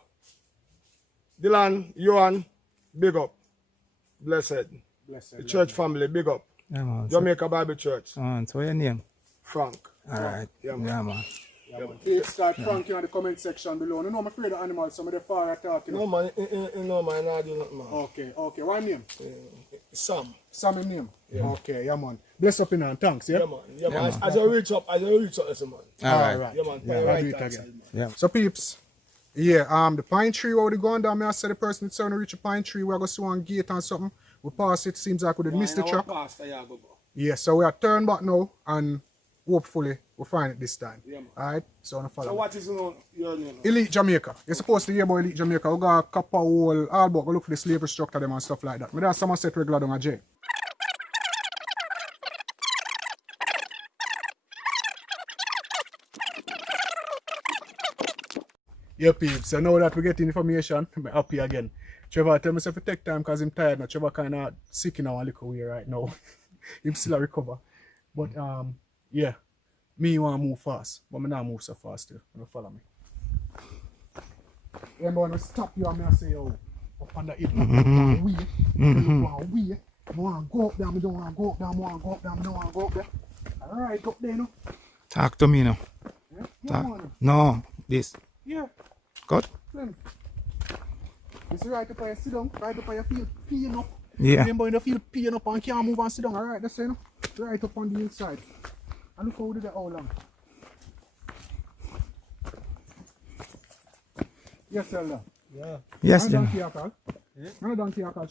Dylan, Johan, big up. Blessed. The church family, big up. Yeah, man. Jamaica Bible Church, So what's your name? Frank. Alright. Yeah, man. Yeah, man. Please start Frank in the comment section below. You know I'm afraid of animals, some of the far talking. No man, no man, I do nothing man. Okay. What name? Sam. Sam in name? Yeah. Okay, yeah man. Bless up in and thanks, yeah? Yeah man. As I reach up, listen man. Alright. Yeah man, Yeah, yeah, I'll right do it hand again. side, man. Yeah. So peeps, yeah, the pine tree where we going down, I said the person that's trying to reach a pine tree, we're going to see one gate and something. We pass it, seems like we did miss the track. Yeah, so we are turn back now and hopefully we'll find it this time. Yeah, man. Alright, so I'm follow. So what is your name? Elite Jamaica. You're supposed to hear about Elite Jamaica. We got a copper hole, all about go look for the slavery structure them and stuff like that. But that's Somerset regular down a jail. Yeah, peeps. So now that we get information, I'm happy again. Trevor tell me if it take time because I'm tired now. Trevor kind of sick in our little way right now. Him still a recover. But yeah, me want to move fast, but me not move so fast still. You follow me. Remember when I stop you and I say, oh, up on the hill, one way, one way. I want to go up there, I don't want to go up there, I want to go up there, I don't want to go up there. Alright, up there, no? Talk to me now. Yeah? Talk. No, this. Yeah. Good? Then. It's right up on your sit down, right up on your feel peeing up. Yeah. Remember when you feel peeing up and can't move and sit down, alright, that's it, no? Right up on the inside. And look how we did it all long. Yes, Elder. Yeah. Yes, I'm yeah. donkey alcohol. I'm a donkey alcohol.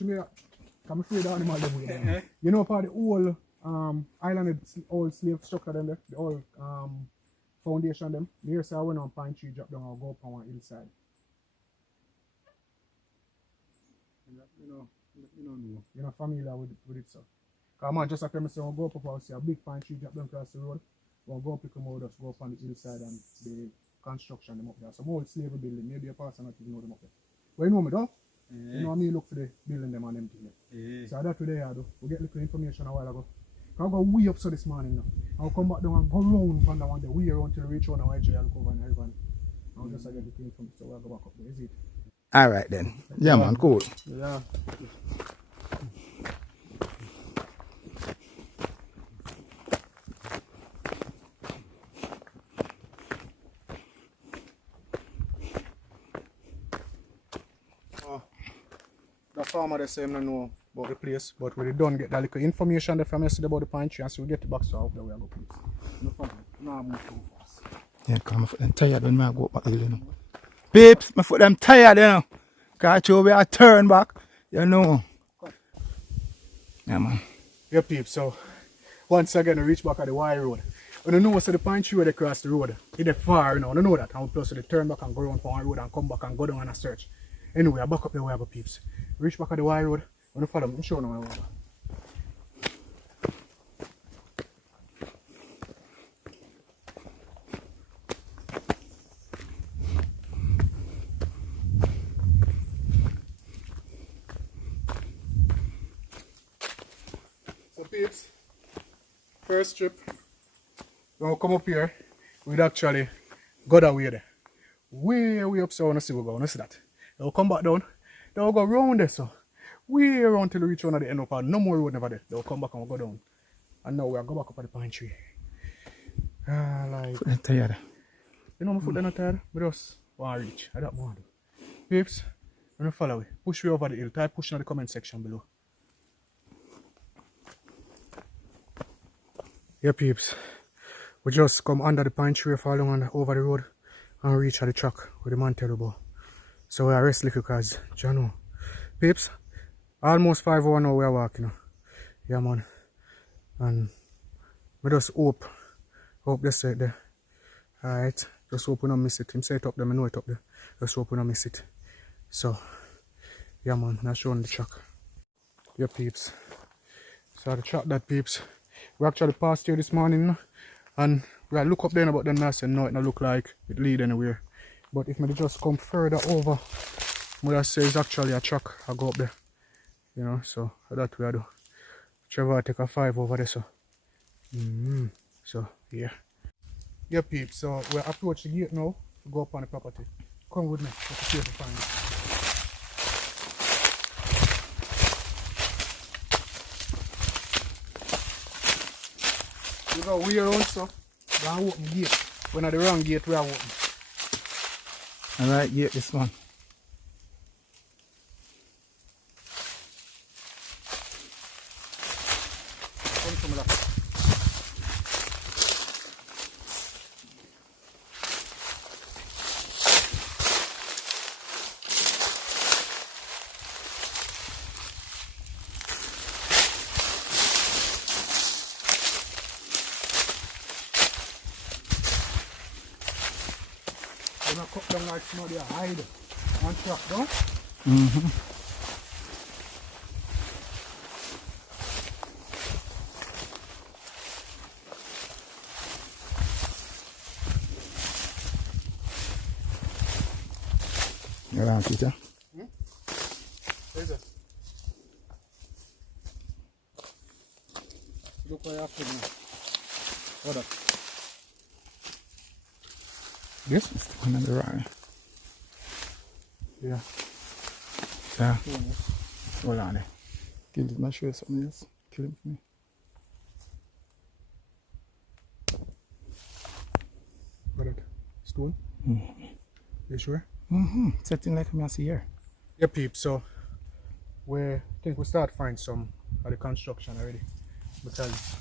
I'm afraid of animal them way. You know part of the whole island, old slave structure them there, the old foundation them. Here say I went on pine tree, drop down and go up on one hillside. You know, you're not familiar with it, so. Because man, just after I say, I'll go up and see a big pine tree drop down across the road. We'll go pick them out, just go up on the hillside and the construction them up there. Some old slavery building, maybe a person not even know them up there. But you know me though? You know me look for the building them and them things. So that's what they are do. We get little information a while ago. I'll go way up so this morning now. I'll come back down and go round from that one day, way around till we reach one and I look over and everyone. I'll just get the information, so we'll go back up there, is it? Alright then. Yeah, man, cool. Yeah. The farmer they say him not know about the place, but we don't get that little information there from yesterday about the pine tree, and so we get it back so I hope that we are go place. No problem. No move too fast. Yeah, because my foot them tired when I go up back the hill, you know. Babes, my foot them tired, you know. Because you a turn back, you know. Yeah, man. Yeah, peeps, so once again I reach back at the wire road. When you know so the pine tree where they cross the road, it's far, you know that. And plus they turn back and go around for one road and come back and go down and search. Anyway, I back up the way I go, peeps. Reach back at the wire road. When you follow me, I'm showing you where I go. So peeps, first trip, when we come up here, we'd actually go that way there. Way up so I want to see where we go, see that. Then we'll come back down, then we'll go round there so. Way around till we reach one of the end up and no more road never there. Then we'll come back and we'll go down. And now we'll go back up at the pine tree. Like, Foot them tired. you know my foot not tired? We just want to reach. I don't want to. Peeps, when you follow me, push me over the hill. Type push in the comment section below. Yeah, peeps. We just come under the pine tree, fall down over the road and reach at the track with the man terrible. So we are rest little because, you know. Peeps, almost 5 hours now we are walking. Yeah, man. And we just hope they say it there. Alright, just hope we don't miss it. Him say it up there, I know it up there. Just hope we don't miss it. So, yeah, man, I'm showing the track. Yeah, peeps. So the track that, peeps. We actually passed here this morning and we look up there about the nest and no, it don't look like it lead anywhere. But if we just come further over, what I say is actually a track. I go up there. You know, so that's what I do. Trevor take a 5 over there, so. So, yeah. Yeah, peeps, so we're approach the gate now to go up on the property. Come with me, let's see if we find it. You go way around, so. Go open the gate. When at the wrong gate, we are open. Alright, yeah, this one. Come to me, like. You're not cut down like somebody hide. One trap down. Around, Peter. Is it? Look what I have to do. What up? This is the one on the right. Yeah. Yeah. Hold on there. Kill this, my show you something else. Kill him for me. What up? Stone? You sure? Setting like I see here. Yeah, peeps. So we think we start find some of the construction already, because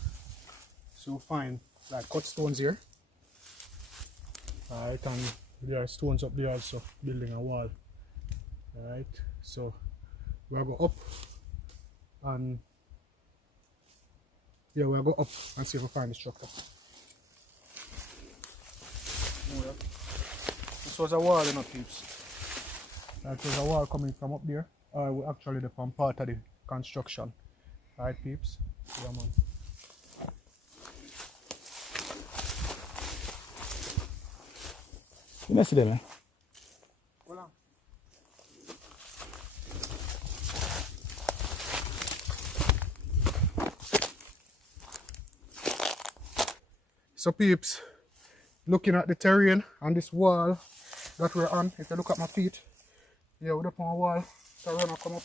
so we find like cut stones here. Alright, and there are stones up there also building a wall. Alright, so we'll go up and yeah, we'll go up and see if we find the structure. This was a wall, you know, peeps. That was a wall coming from up there. We actually the from part of the construction. Alright, peeps. Yeah, man. You know, see them, man. Hold on. So, peeps, looking at the terrain on this wall that we're on, if you look at my feet, yeah, we're up on a wall, terrain will come up.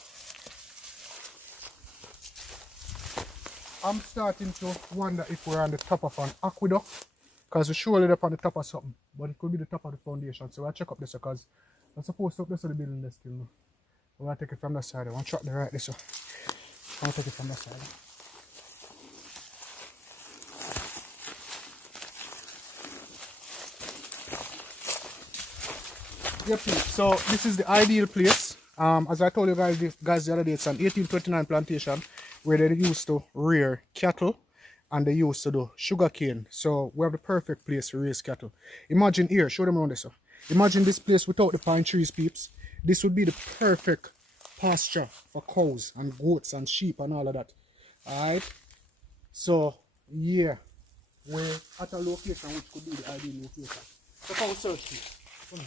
I'm starting to wonder if we're on the top of an aqueduct, because we're surely up on the top of something, but it could be the top of the foundation. So I'll check up this because I'm supposed to up this to the building this still. We're going to take it from that side. I want to track the right this way. I'm going to take it from that side. Yep, so this is the ideal place. As I told you guys the other day, it's an 1829 plantation where they used to rear cattle and they used to do sugar cane. So we have the perfect place to raise cattle. Imagine here, show them around this. Imagine this place without the pine trees, peeps. This would be the perfect pasture for cows and goats and sheep and all of that. Alright? So, yeah, we're at a location which could be the ideal location. So, how search it? Come on.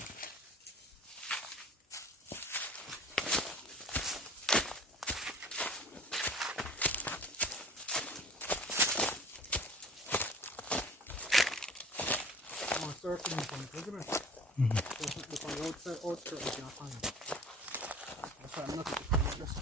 Circling from it, isn't it? So look on the outside outskirt you can find it. I'll try not to find this.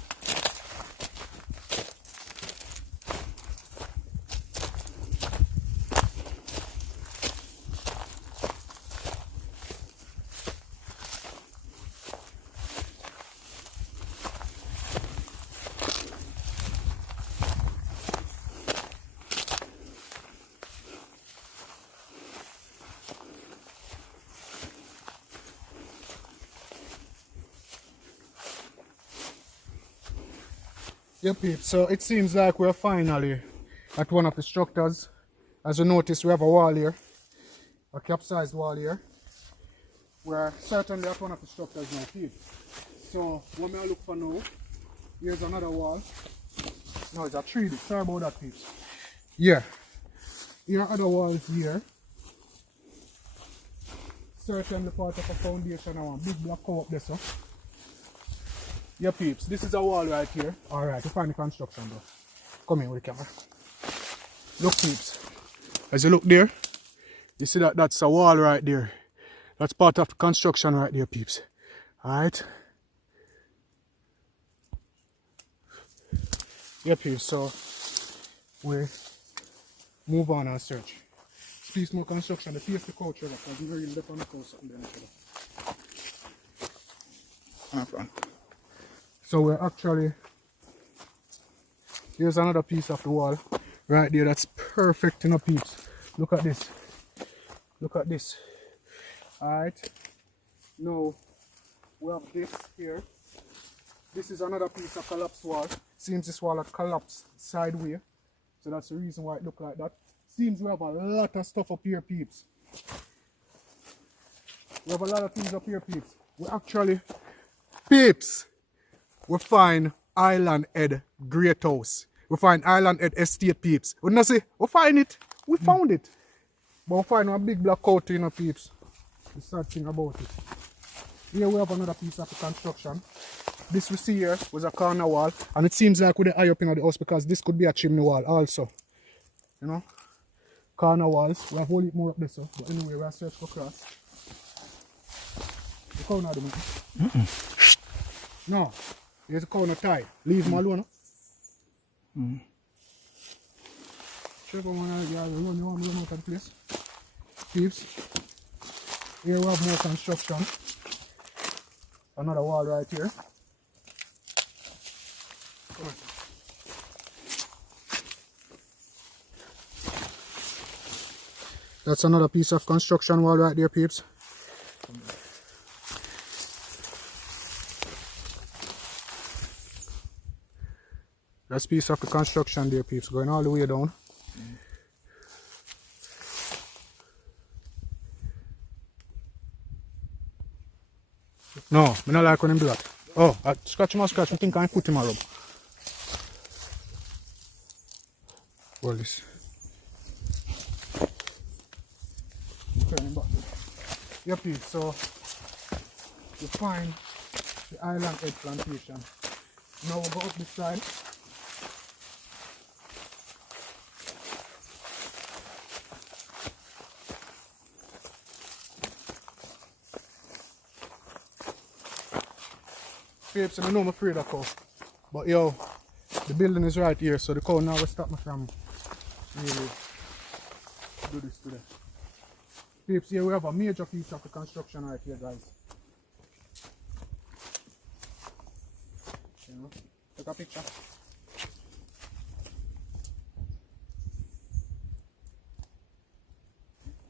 Yep, peeps. So it seems like we're finally at one of the structures. As you notice, we have a wall here, a capsized wall here. We're certainly at one of the structures now, peeps. So what may I look for now? Here's another wall. No, it's a 3D. Sorry about that, peeps. Yeah. Here are other walls here. Certainly part of a foundation now. Big block come up there, so. Yeah, peeps, this is a wall right here. Alright, we find the construction though. Come here with the camera. Look, peeps. As you look there, you see that that's a wall right there. That's part of the construction right there, peeps. Alright. Yeah, peeps, so we move on and search. Speaks more construction, the face the culture, because we're really left on the coast something there. So we're actually, here's another piece of the wall right there that's perfect, you know, peeps. Look at this. Look at this. Alright. Now we have this here. This is another piece of collapsed wall. Seems this wall had collapsed sideways. So that's the reason why it looks like that. Seems we have a lot of stuff up here, peeps. We have a lot of things up here, peeps. We actually, peeps, we find Island Head Great House. We find Island Head Estate, peeps. We not say, we find it. We found it. But we find a big black coat, you know, peeps. The sad thing about it. Here we have another piece of the construction. this we see here was a corner wall, and it seems like with the eye up in the house because this could be a chimney wall also. You know? Corner walls. We have a whole heap more up there, so. But anyway, we are search for cross. The corner, no, here's a corner tie. Leave him alone. Check on one yeah, run out of the place. Peeps. Here we have more construction. Another wall right here. Come on. That's another piece of construction wall right there, peeps. That's a piece of the construction there, peeps, going all the way down. No, I don't like when him do that. Oh, I scratch him, I think I put him a rub. Hold this. Turn him back. Yeah, peeps, so you find the island edge plantation. Now we'll go up this side. Peeps, I know I'm afraid of cow. But yo, the building is right here, so the cow now will stop me from really do this today. Peeps, here we have a major piece of the construction right here, guys. You know, take a picture.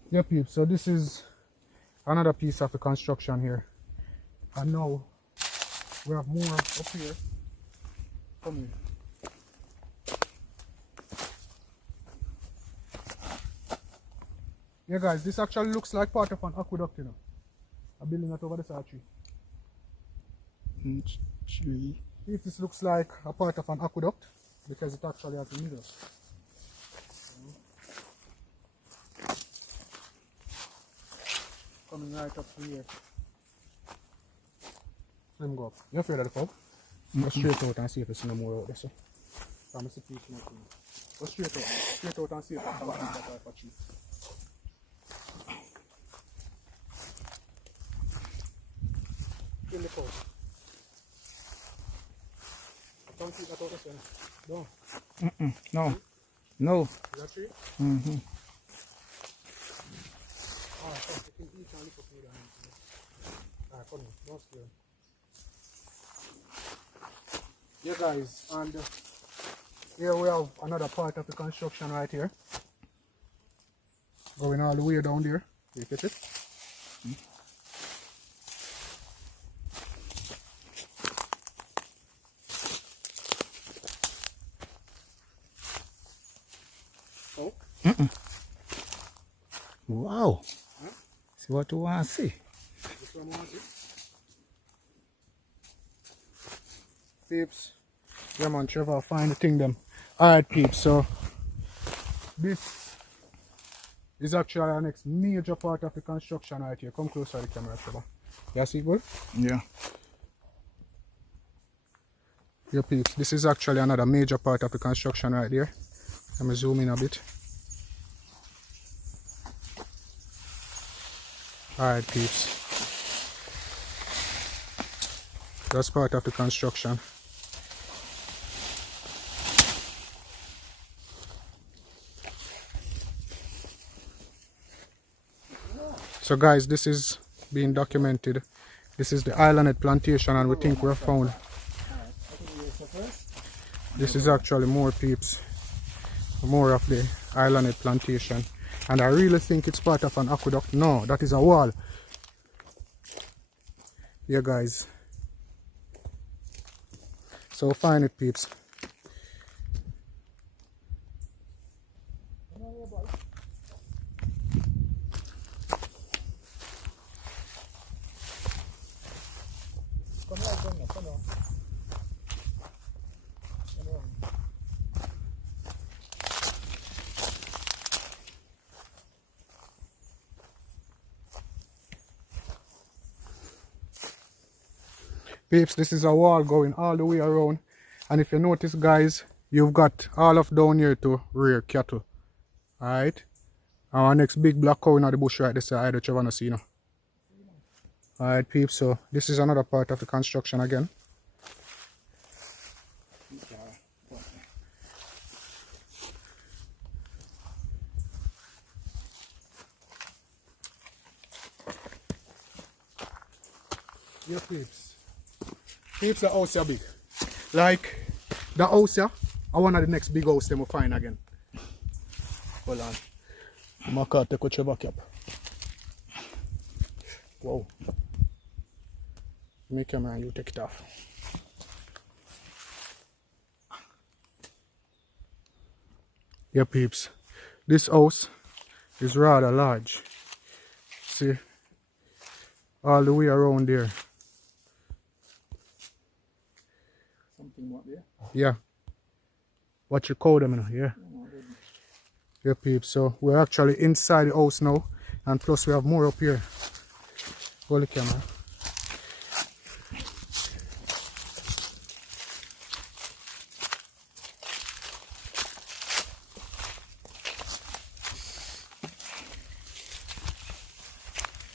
Yeah, peeps, so this is another piece of the construction here. And now we have more up here. Come here. Yeah, guys, this actually looks like part of an aqueduct, you know. A building that over the side tree. If this looks like a part of an aqueduct, because it actually has a middle. Coming right up to here. Let me go up. You afraid of the fog? Go straight out and see if there's no more out there, so. I'm see piece more thing. Go straight out and see if there's more type of tree. Kill the cow. Don't keep that out of there. Don't. No. No. Is that tree? Mm-hmm. Alright, so you can eat and look up here. Alright, come on. Don't scare. Yeah, guys, and here we have another part of the construction right here. Going all the way down there. You get it? Oh? Wow. Huh? See what you want to see. This one want it? Peeps. Yeah, man, Trevor, find the thing them. Alright, peeps, so this is actually our next major part of the construction right here. Come closer to the camera, Trevor. You see it good? Yeah. Yeah, peeps, this is actually another major part of the construction right there. Let me zoom in a bit. Alright, peeps. That's part of the construction. So guys, this is being documented. This is the island plantation, and we think we've found. This is actually more, peeps. More of the island plantation. And I really think it's part of an aqueduct. No, that is a wall. Yeah, guys. So find it, peeps. Peeps, this is a wall going all the way around. And if you notice, guys, you've got all of down here to rear cattle. Alright? Our next big black cow in the bush right this side, which you want to see now. Alright, peeps, so this is another part of the construction again. Yeah, peeps. Peeps, the house are big. Like, the house here, I one of the next big house them will find again. Hold on. I'm going to take your back up. Wow. Make your man, you take it off. Yeah, peeps. This house is rather large. See? All the way around there. Something what there? Yeah. Watch your cow them now, yeah. Yeah, peeps. So we're actually inside the house now, and plus we have more up here. Hold the camera.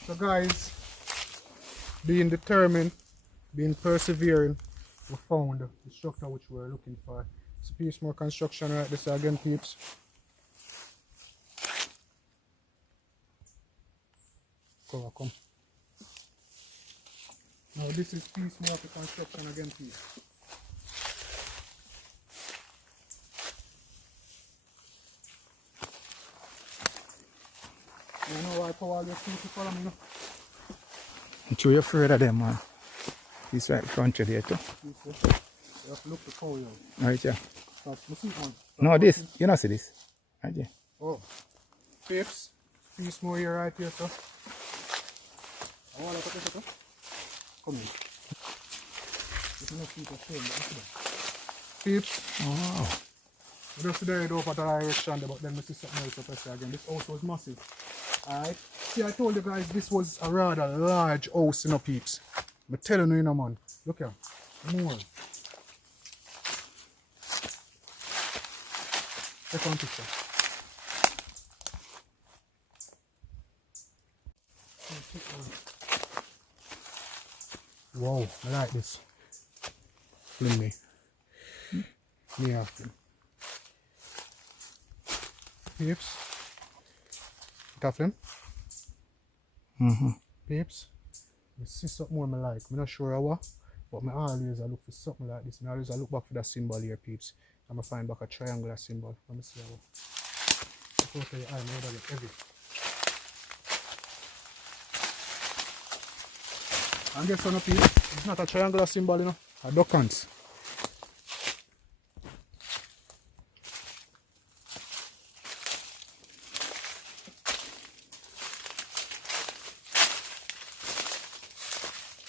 So guys, being determined, being persevering, we found the structure which we were looking for. It's a piece more construction right this again, peeps. Come. Now this is piece more of the construction again, peeps. You know why Paul always seems to follow me now? I'm sure you're afraid of them, man. This right in front of there too. You have to look the cow here. Right, yeah. You see one? No, this. You not see this. Right, yeah. Oh. Peeps. Piece more here right here, so. I want to put it. Come in. You can see the same. Peeps. Oh, wow. We just there it over the direction, but then we see something else up there again. This house was massive. Alright. See, I told you guys this was a rather large house, you know, peeps. I'm telling you, man. Look here. More. Take one picture. Wow, I like this. Film me. Me after. Peeps. Film? Peeps. I see something more I like. I'm not sure what, but I always look for something like this. I always look back for that symbol here, peeps. I'm going to find back a triangular symbol. Let me see how. Look at your eye, now get heavy. And this one up here, it's not a triangular symbol, you know, a duck hunt.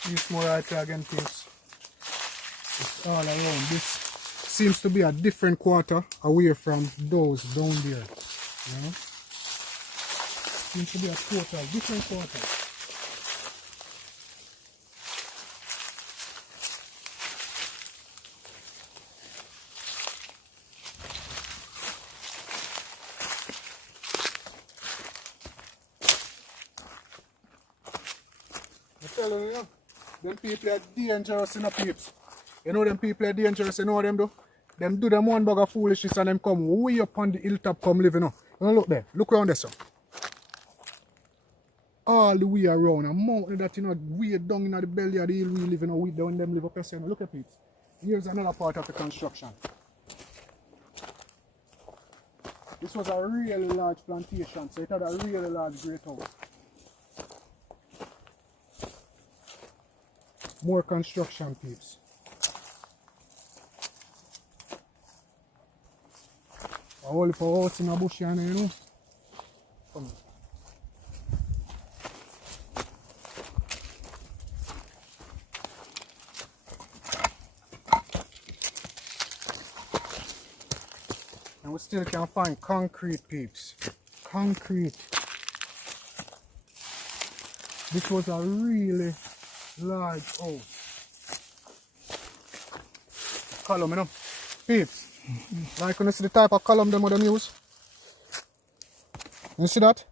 This more right here again, peeps. It's all around. This seems to be a different quarter away from those down there. You know? Seems to be a total different quarter. I'm telling you, them people are dangerous in the peeps. You know them people are dangerous, you know what them do? Them do them one bag of foolishness and them come way up on the hilltop come live, you know. You know, look there, look around there, sir. All the way around, a mountain that, you know, way down in the belly of the hill we live, you know, we down them live up there, you know. Look at peeps. Here's another part of the construction. This was a really large plantation, so it had a really large great house. More construction, peeps. A whole heap of house in a bush here, you know. Come on. And we still can find concrete, peeps. Concrete. This was a really large house. column, you know. Peeps. Like when you see the type of column them use. You see that?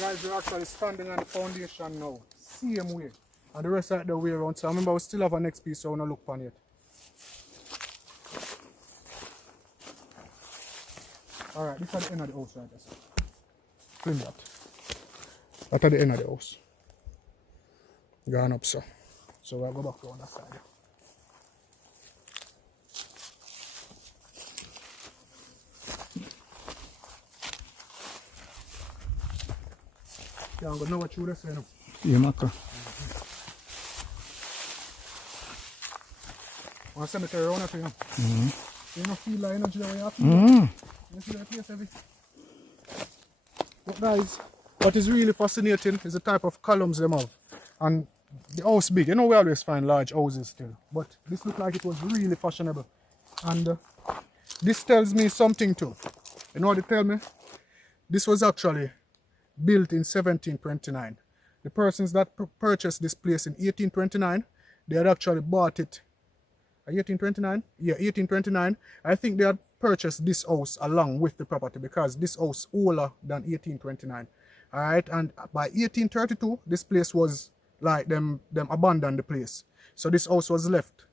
Guys, we're actually standing on the foundation now. Same way. And the rest of the way around. So I remember we still have a next piece, so I want to look upon it. Alright, this is the end of the house right there. Clean that. That's at the end of the house. Gone up so. So we'll go back on that side. Yeah, I'm going to know what you would say now. Yeah, Maka. One cemetery around here, you know. You don't feel like energy that way after. You see that place heavy. But guys, what is really fascinating is the type of columns them have. And the house big. You know we always find large houses still. But this looked like it was really fashionable. And this tells me something too. You know what it tells me? This was actually built in 1729. The persons that purchased this place in 1829, they had actually bought it. 1829? Yeah, 1829. I think they had purchased this house along with the property because this house older than 1829. Alright, and by 1832, this place was like them abandoned the place. So this house was left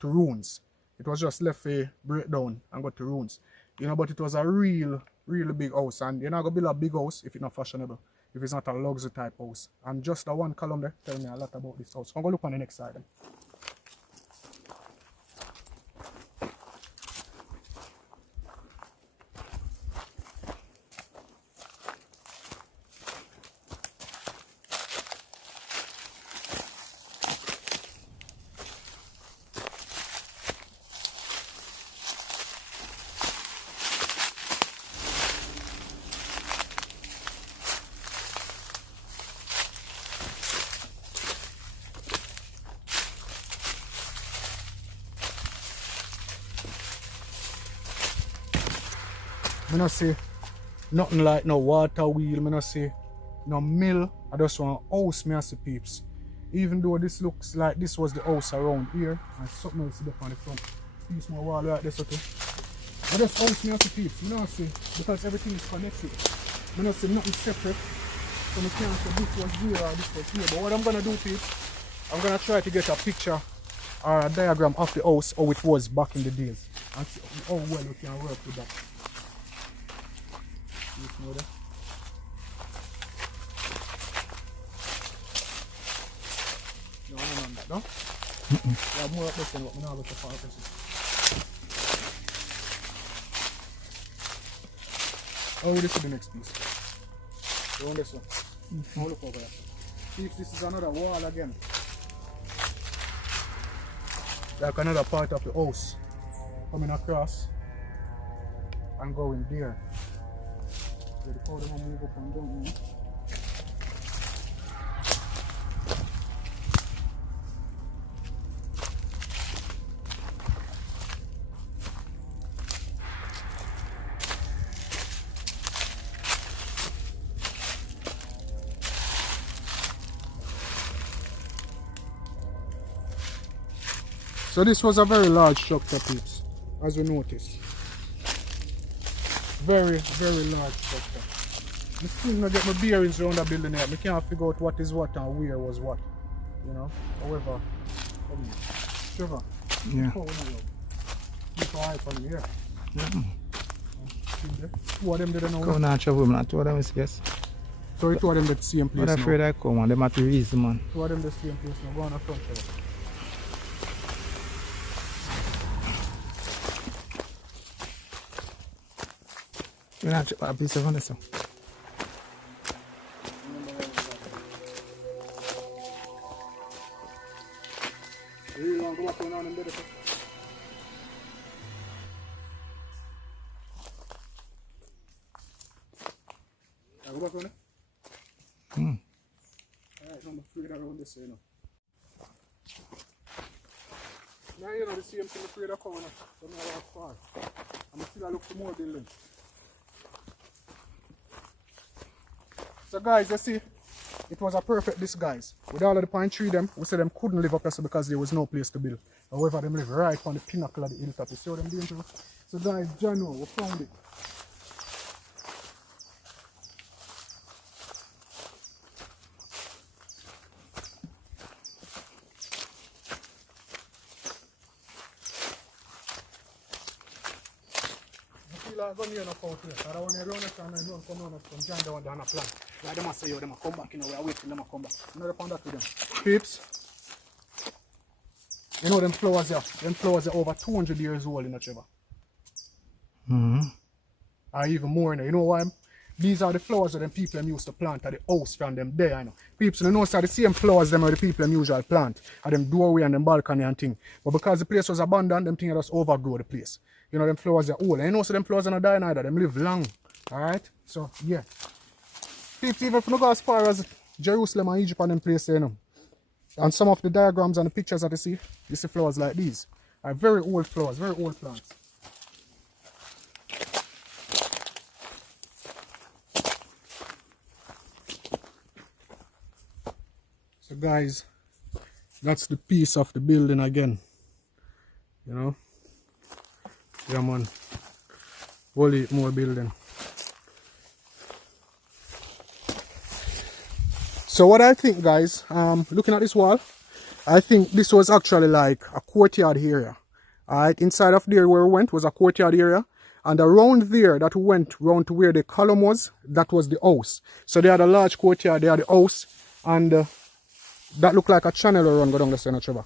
to ruins. It was just left a breakdown and go to ruins. You know, but it was a really big house, and you're not gonna build a big house if it's not fashionable, if it's not a luxury type house. And just the one column there tell me a lot about this house. I'm gonna look on the next side then. I don't see nothing like no water wheel, I don't see no mill. I just want a house, I see peeps. Even though this looks like this was the house around here, and something else up on the front. Piece more wall right there, so too. I just house, I see peeps, I don't see, because everything is connected. I don't see nothing separate. So I can't say this was here or this was here. But what I'm going to do, peeps, I'm going to try to get a picture or a diagram of the house, how it was back in the days. And see how well we can work with that. You know that? No, on that, no? You have more up this than what we know about the far places. Oh, this is the next piece. Go on this one. Now look over there. See if this is another wall again. Like another part of the house. Coming across and going there. So the powder will move up and down now. So this was a very large structure, peeps, as we notice. Very, very large structure. I still not get my bearings around the building yet. I can't figure out what is what and where was what. You know? However, Trevor, Yeah. keep an eye on here. Yeah. Two of them didn't know. Come on, travel, man. Two of them is yes. So two of them the same place I'm now. afraid I come on. Them at the reason, man. Two of them the same place now. Go on the front, Trevor. We're not a piece of this. Really long go back on them there. Go back on it. Alright, I'm afraid around this way, you know. Now you know the same thing afraid of corner. So now I walk far. I'm still look for more buildings. So guys, you see, it was a perfect disguise. With all of the pine tree them, we said them couldn't live up there because there was no place to build. However, them live right on the pinnacle of the hilltop. You see what I'm doing to? So guys, Jano, we found it. I go near enough out here. I don't want to run it and run come on from John down on a plan. Like them say, yo, them come back, you know, we are waiting them to come back. Another pound that with them. Peeps. You know them flowers here. Them flowers are over 200 years old in the Trevor. Or even more, you know why? These are the flowers that them people them used to plant at the house from them there, you know. People, you know, so the same flowers them are the people them usually plant at them doorway and them balcony and thing. But because the place was abandoned, them things just overgrow the place. You know, them flowers are old. And you know, so them flowers are not dying either. Them live long. Alright? So, yeah. People, even if you go as far as Jerusalem and Egypt and them places, you know. And some of the diagrams and the pictures that you see flowers like these. Are very old flowers, very old plants. So guys, that's the piece of the building again. You know? Yeah man. Holy more building. So what I think guys, looking at this wall, I think this was actually like a courtyard area. Alright, inside of there where we went was a courtyard area. And around there that we went round to where the column was, that was the house. So they had a large courtyard, they had the house, and that looked like a channel run go down the center, Trevor.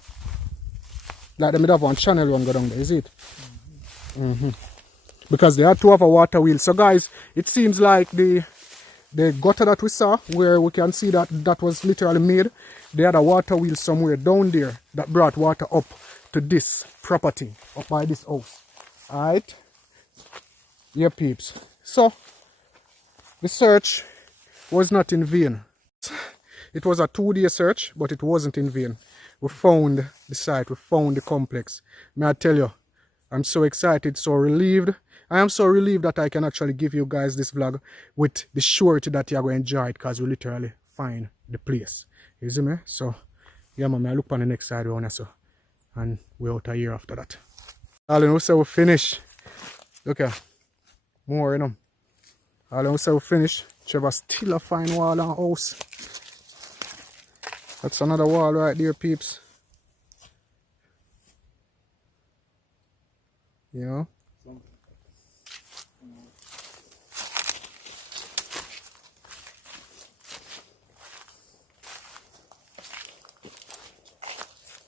Like they made have one channel run go down there, is it? Because they had to have a water wheel. So guys, it seems like the gutter that we saw, where we can see that was literally made, they had a water wheel somewhere down there that brought water up to this property, up by this house. Alright? Yeah, peeps. So, the search was not in vain. It was a 2-day search, but it wasn't in vain. We found the site, we found the complex. May I tell you, I'm so excited, so relieved. I am so relieved that I can actually give you guys this vlog with the surety that you're going to enjoy it, because we literally find the place. You see me? So, yeah, man, I look on the next side around here, so, and we're out a year after that. All in all, so we finish. Look here. More, you know. All in all, so we finish. Trevor still a fine wall and house. That's another wall right there, peeps. You know?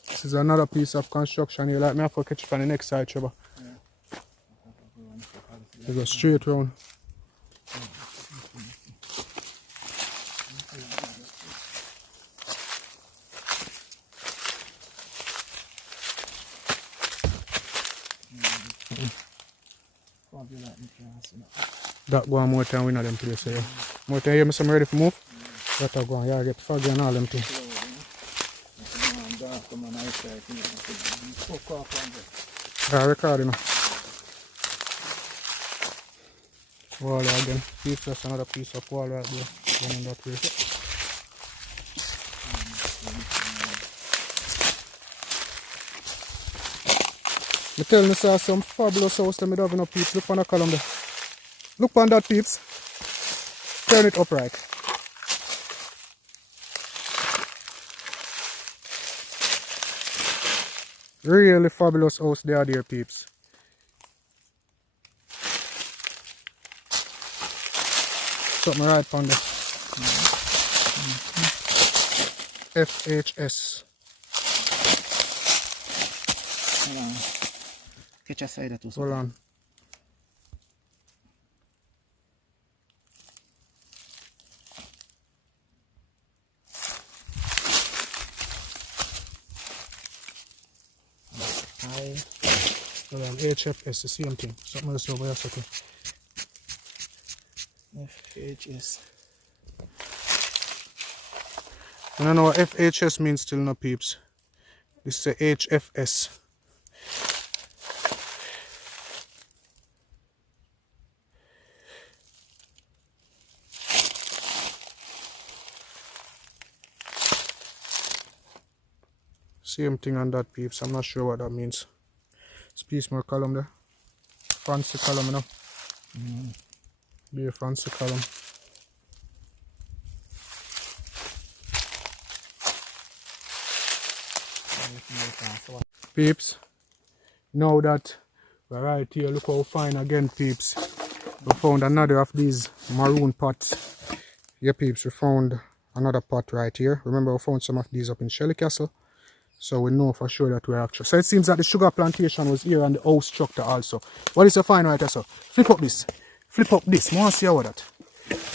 This is another piece of construction here. Like me, I have to catch it on the next side, Trevor. Yeah. You go straight round. That go on more time we know them place here. More time here, I'm ready for move. That go on, yeah, get foggy and all them things. Yeah, recording now. Wall again. Piece, that's another piece of wall right there. Going in that way. I tell me, sir, some fabulous house that I have in peeps. Look on the column there. Look on that, peeps. Turn it upright. Really fabulous house there, dear peeps. Something right on there. FHS. Hold on. Catch a side of Hold on. Hold on, HFS, the same thing. Something else over here, something. FHS. I don't know what FHS means still, no peeps. This is a HFS. Same thing on that, peeps. I'm not sure what that means. It's piece more column there. Fancy column, you know. Be a fancy column. Peeps, now that we're right here, look how fine again, peeps. We found another of these maroon pots. Yeah, peeps, we found another pot right here. Remember, we found some of these up in Shelly Castle. So we know for sure that we're actually. So it seems that the sugar plantation was here and the house structure also. What is your find right there, so? Flip up this. Flip up this. I want to see how that.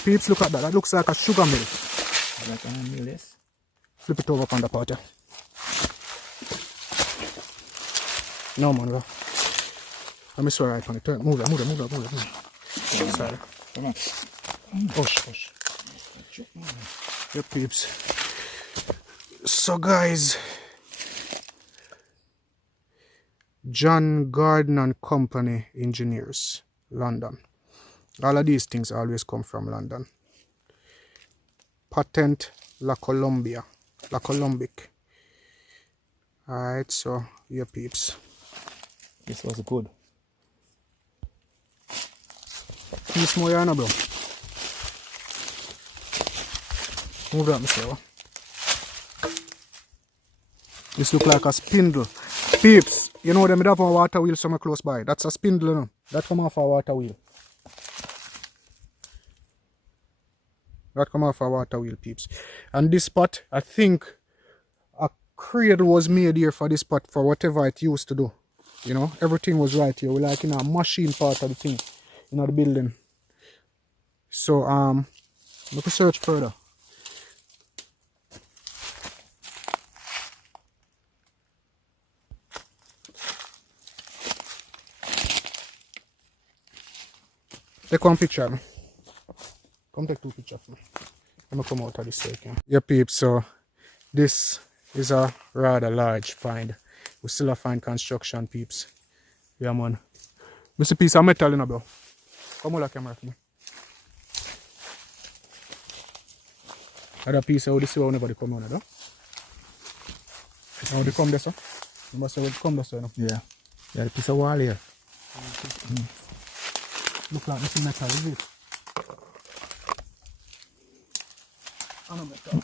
Peeps, look at that. That looks like a sugar mill. Like a mill, yes. Flip it over on the pot, yeah. No, man, bro. Let me swear right on it. Turn, move it. Sorry. Come on. Hush. Yeah, peeps. So, guys, John Garden and Company Engineers, London. All of these things always come from London. Patent La Colombic. Alright, so, yeah, peeps. This was good. Piece more yarn, bro. Move that, Mr. This look like a spindle. Peeps, you know them have a water wheel somewhere close by. That's a spindle, you know. That come off a water wheel. That come off a water wheel, peeps. And this pot, I think a cradle was made here for this pot for whatever it used to do. You know, everything was right here. We like in a machine part of the thing, you know, the building. So we can search further. Take one picture. Man. Come take two pictures. Man. Let me come out of this second. Yeah, peeps. So this is a rather large find. We still a fine construction, peeps. Yeah, man. This is a piece of metal, you know, bro. Come on, the camera for me. Other piece of this way, whenever they come on, though. Now they come there, sir. You must have come there, sir. No? Yeah. Yeah, the piece of wall here. Look like this is metal, is it? I know metal.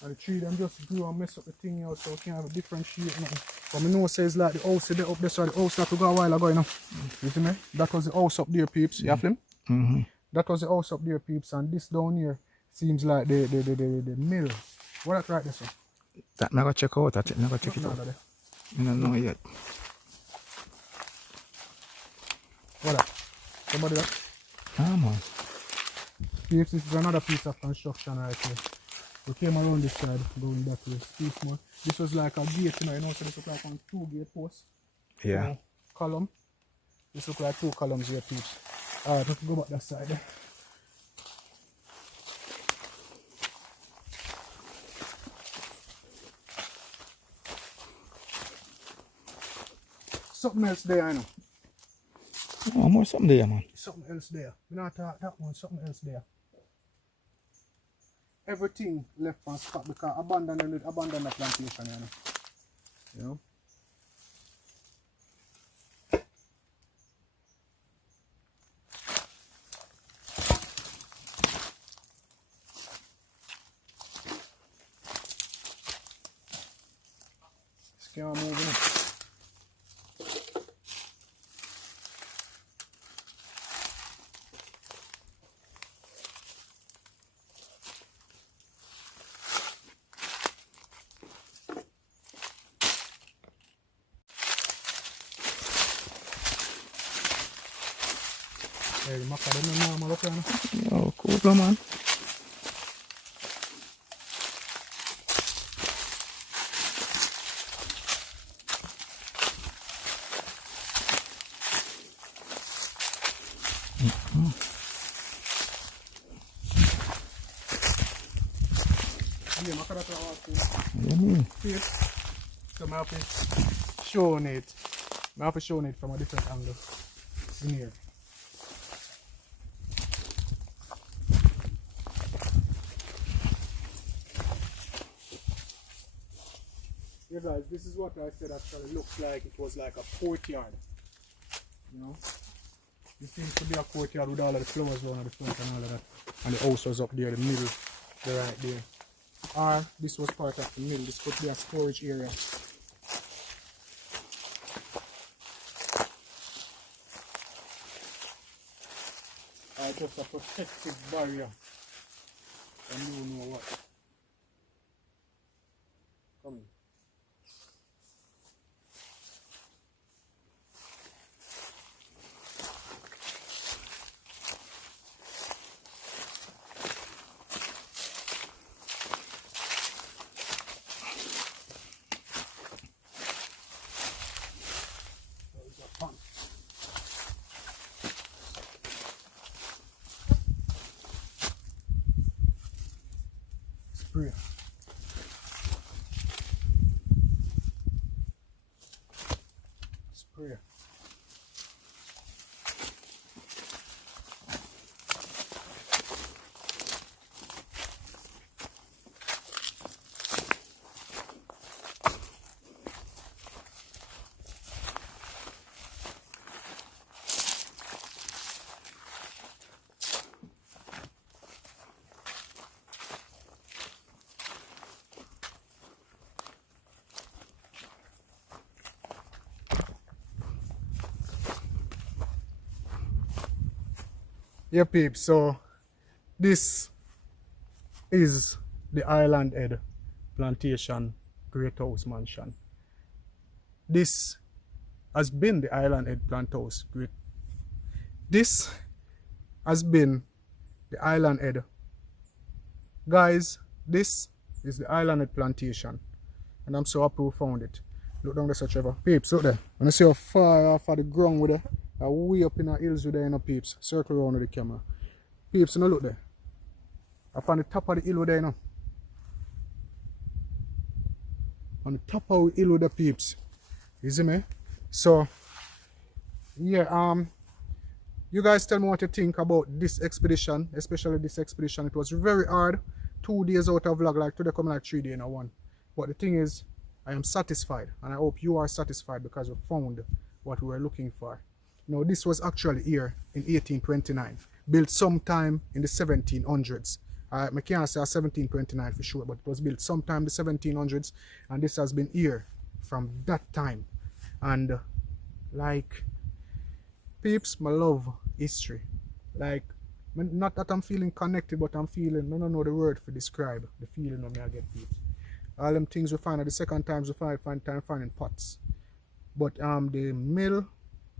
And the tree them just grew and mess up the thing out so we can have a different shape now. But me know says like the house there up there, so the house that we got a while ago, you know. You see me? That was the house up there, peeps. You have them? That was the house up there, peeps, and this down here seems like the mill. What that right there, sir? That never check out, never check it out. I don't know yet. What that? Somebody that? Ah, man. Peeps, this is another piece of construction right here. We came around this side, going that way. Piece more. This was like a gate, you know, so this look like on 2 gate posts. Yeah. Column. This look like 2 columns here, peeps. Alright, let's go back that side there. Something else there, I know. Oh, more something there, man. Something else there. We not talk that one, something else there. Everything left on spot because abandon the plantation, you know. You know? This camera moving. Hey, macaroni mama, look at it. Oh, cool, man. Yeah, macaroni also. Yeah. So I have to show it. I have to show it from a different angle. In here. Yeah guys, this is what I said actually looks like. It was like a courtyard. You know? This seems to be a courtyard with all of the flowers around the front and all of that. And the house was up there, the middle, the right there. Or this was part of the mill. This could be a storage area. Or just a protective barrier. And you know what. Come in. Spray. Spray. Yeah peeps, so this is the Island Head Plantation Great House Mansion. This has been the Island Head Plantation Great. This has been the Island Head. Guys, this is the Island Head Plantation. And I'm so happy we found it. Look down there, Sir Trevor. Peeps, look there. When you see how far off of the ground with it, way up in the hills with there, you know, peeps. Circle around with the camera. Peeps, you know, look there. Up on the top of the hill with there, you know. On the top of the hill with the peeps. You see me? So, yeah, you guys tell me what you think about this expedition, especially this expedition. It was very hard. 2 days out of vlog, like today coming like 3 days in a one. But the thing is, I am satisfied, and I hope you are satisfied because we found what we were looking for. Now, this was actually here in 1829, built sometime in the 1700s. I can't say 1729 for sure, but it was built sometime in the 1700s, and this has been here from that time. And like, peeps, my love history. Like, not that I'm feeling connected, but I'm feeling, I don't know the word for describe the feeling of me I get, peeps. All them things we find at the second times we find time finding pots. But the mill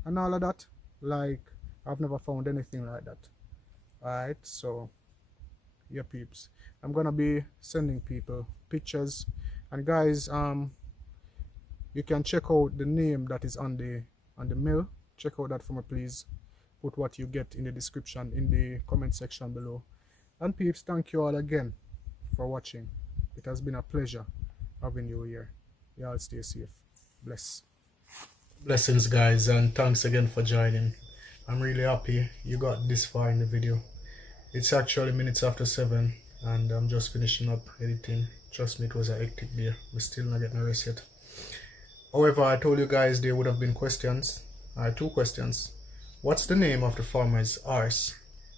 and all of that, like, I've never found anything like that. Alright, so yeah peeps, I'm gonna be sending people pictures, and guys, you can check out the name that is on the mill. Check out that for me, please. Put what you get in the description in the comment section below. And peeps, thank you all again for watching. It has been a pleasure having you here. Y'all stay safe. Bless. Blessings guys, and thanks again for joining. I'm really happy you got this far in the video. It's actually minutes after 7 and I'm just finishing up editing. Trust me, it was a hectic day. We're still not getting a rest yet. However, I told you guys there would have been questions. I had 2 questions. What's the name of the farmer's horse?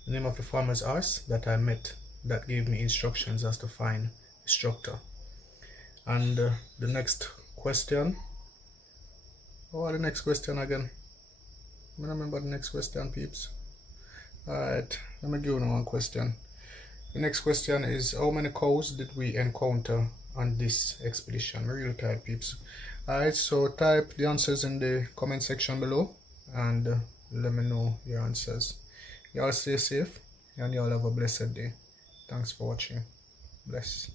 The name of the farmer's horse that I met that gave me instructions as to find the structure. And the next question. Oh, the next question again. I don't remember the next question, peeps. Alright, let me give you one question. The next question is, how many cows did we encounter on this expedition? Real tight, peeps. Alright, so type the answers in the comment section below and let me know your answers. Y'all stay safe and y'all have a blessed day. Thanks for watching. Bless.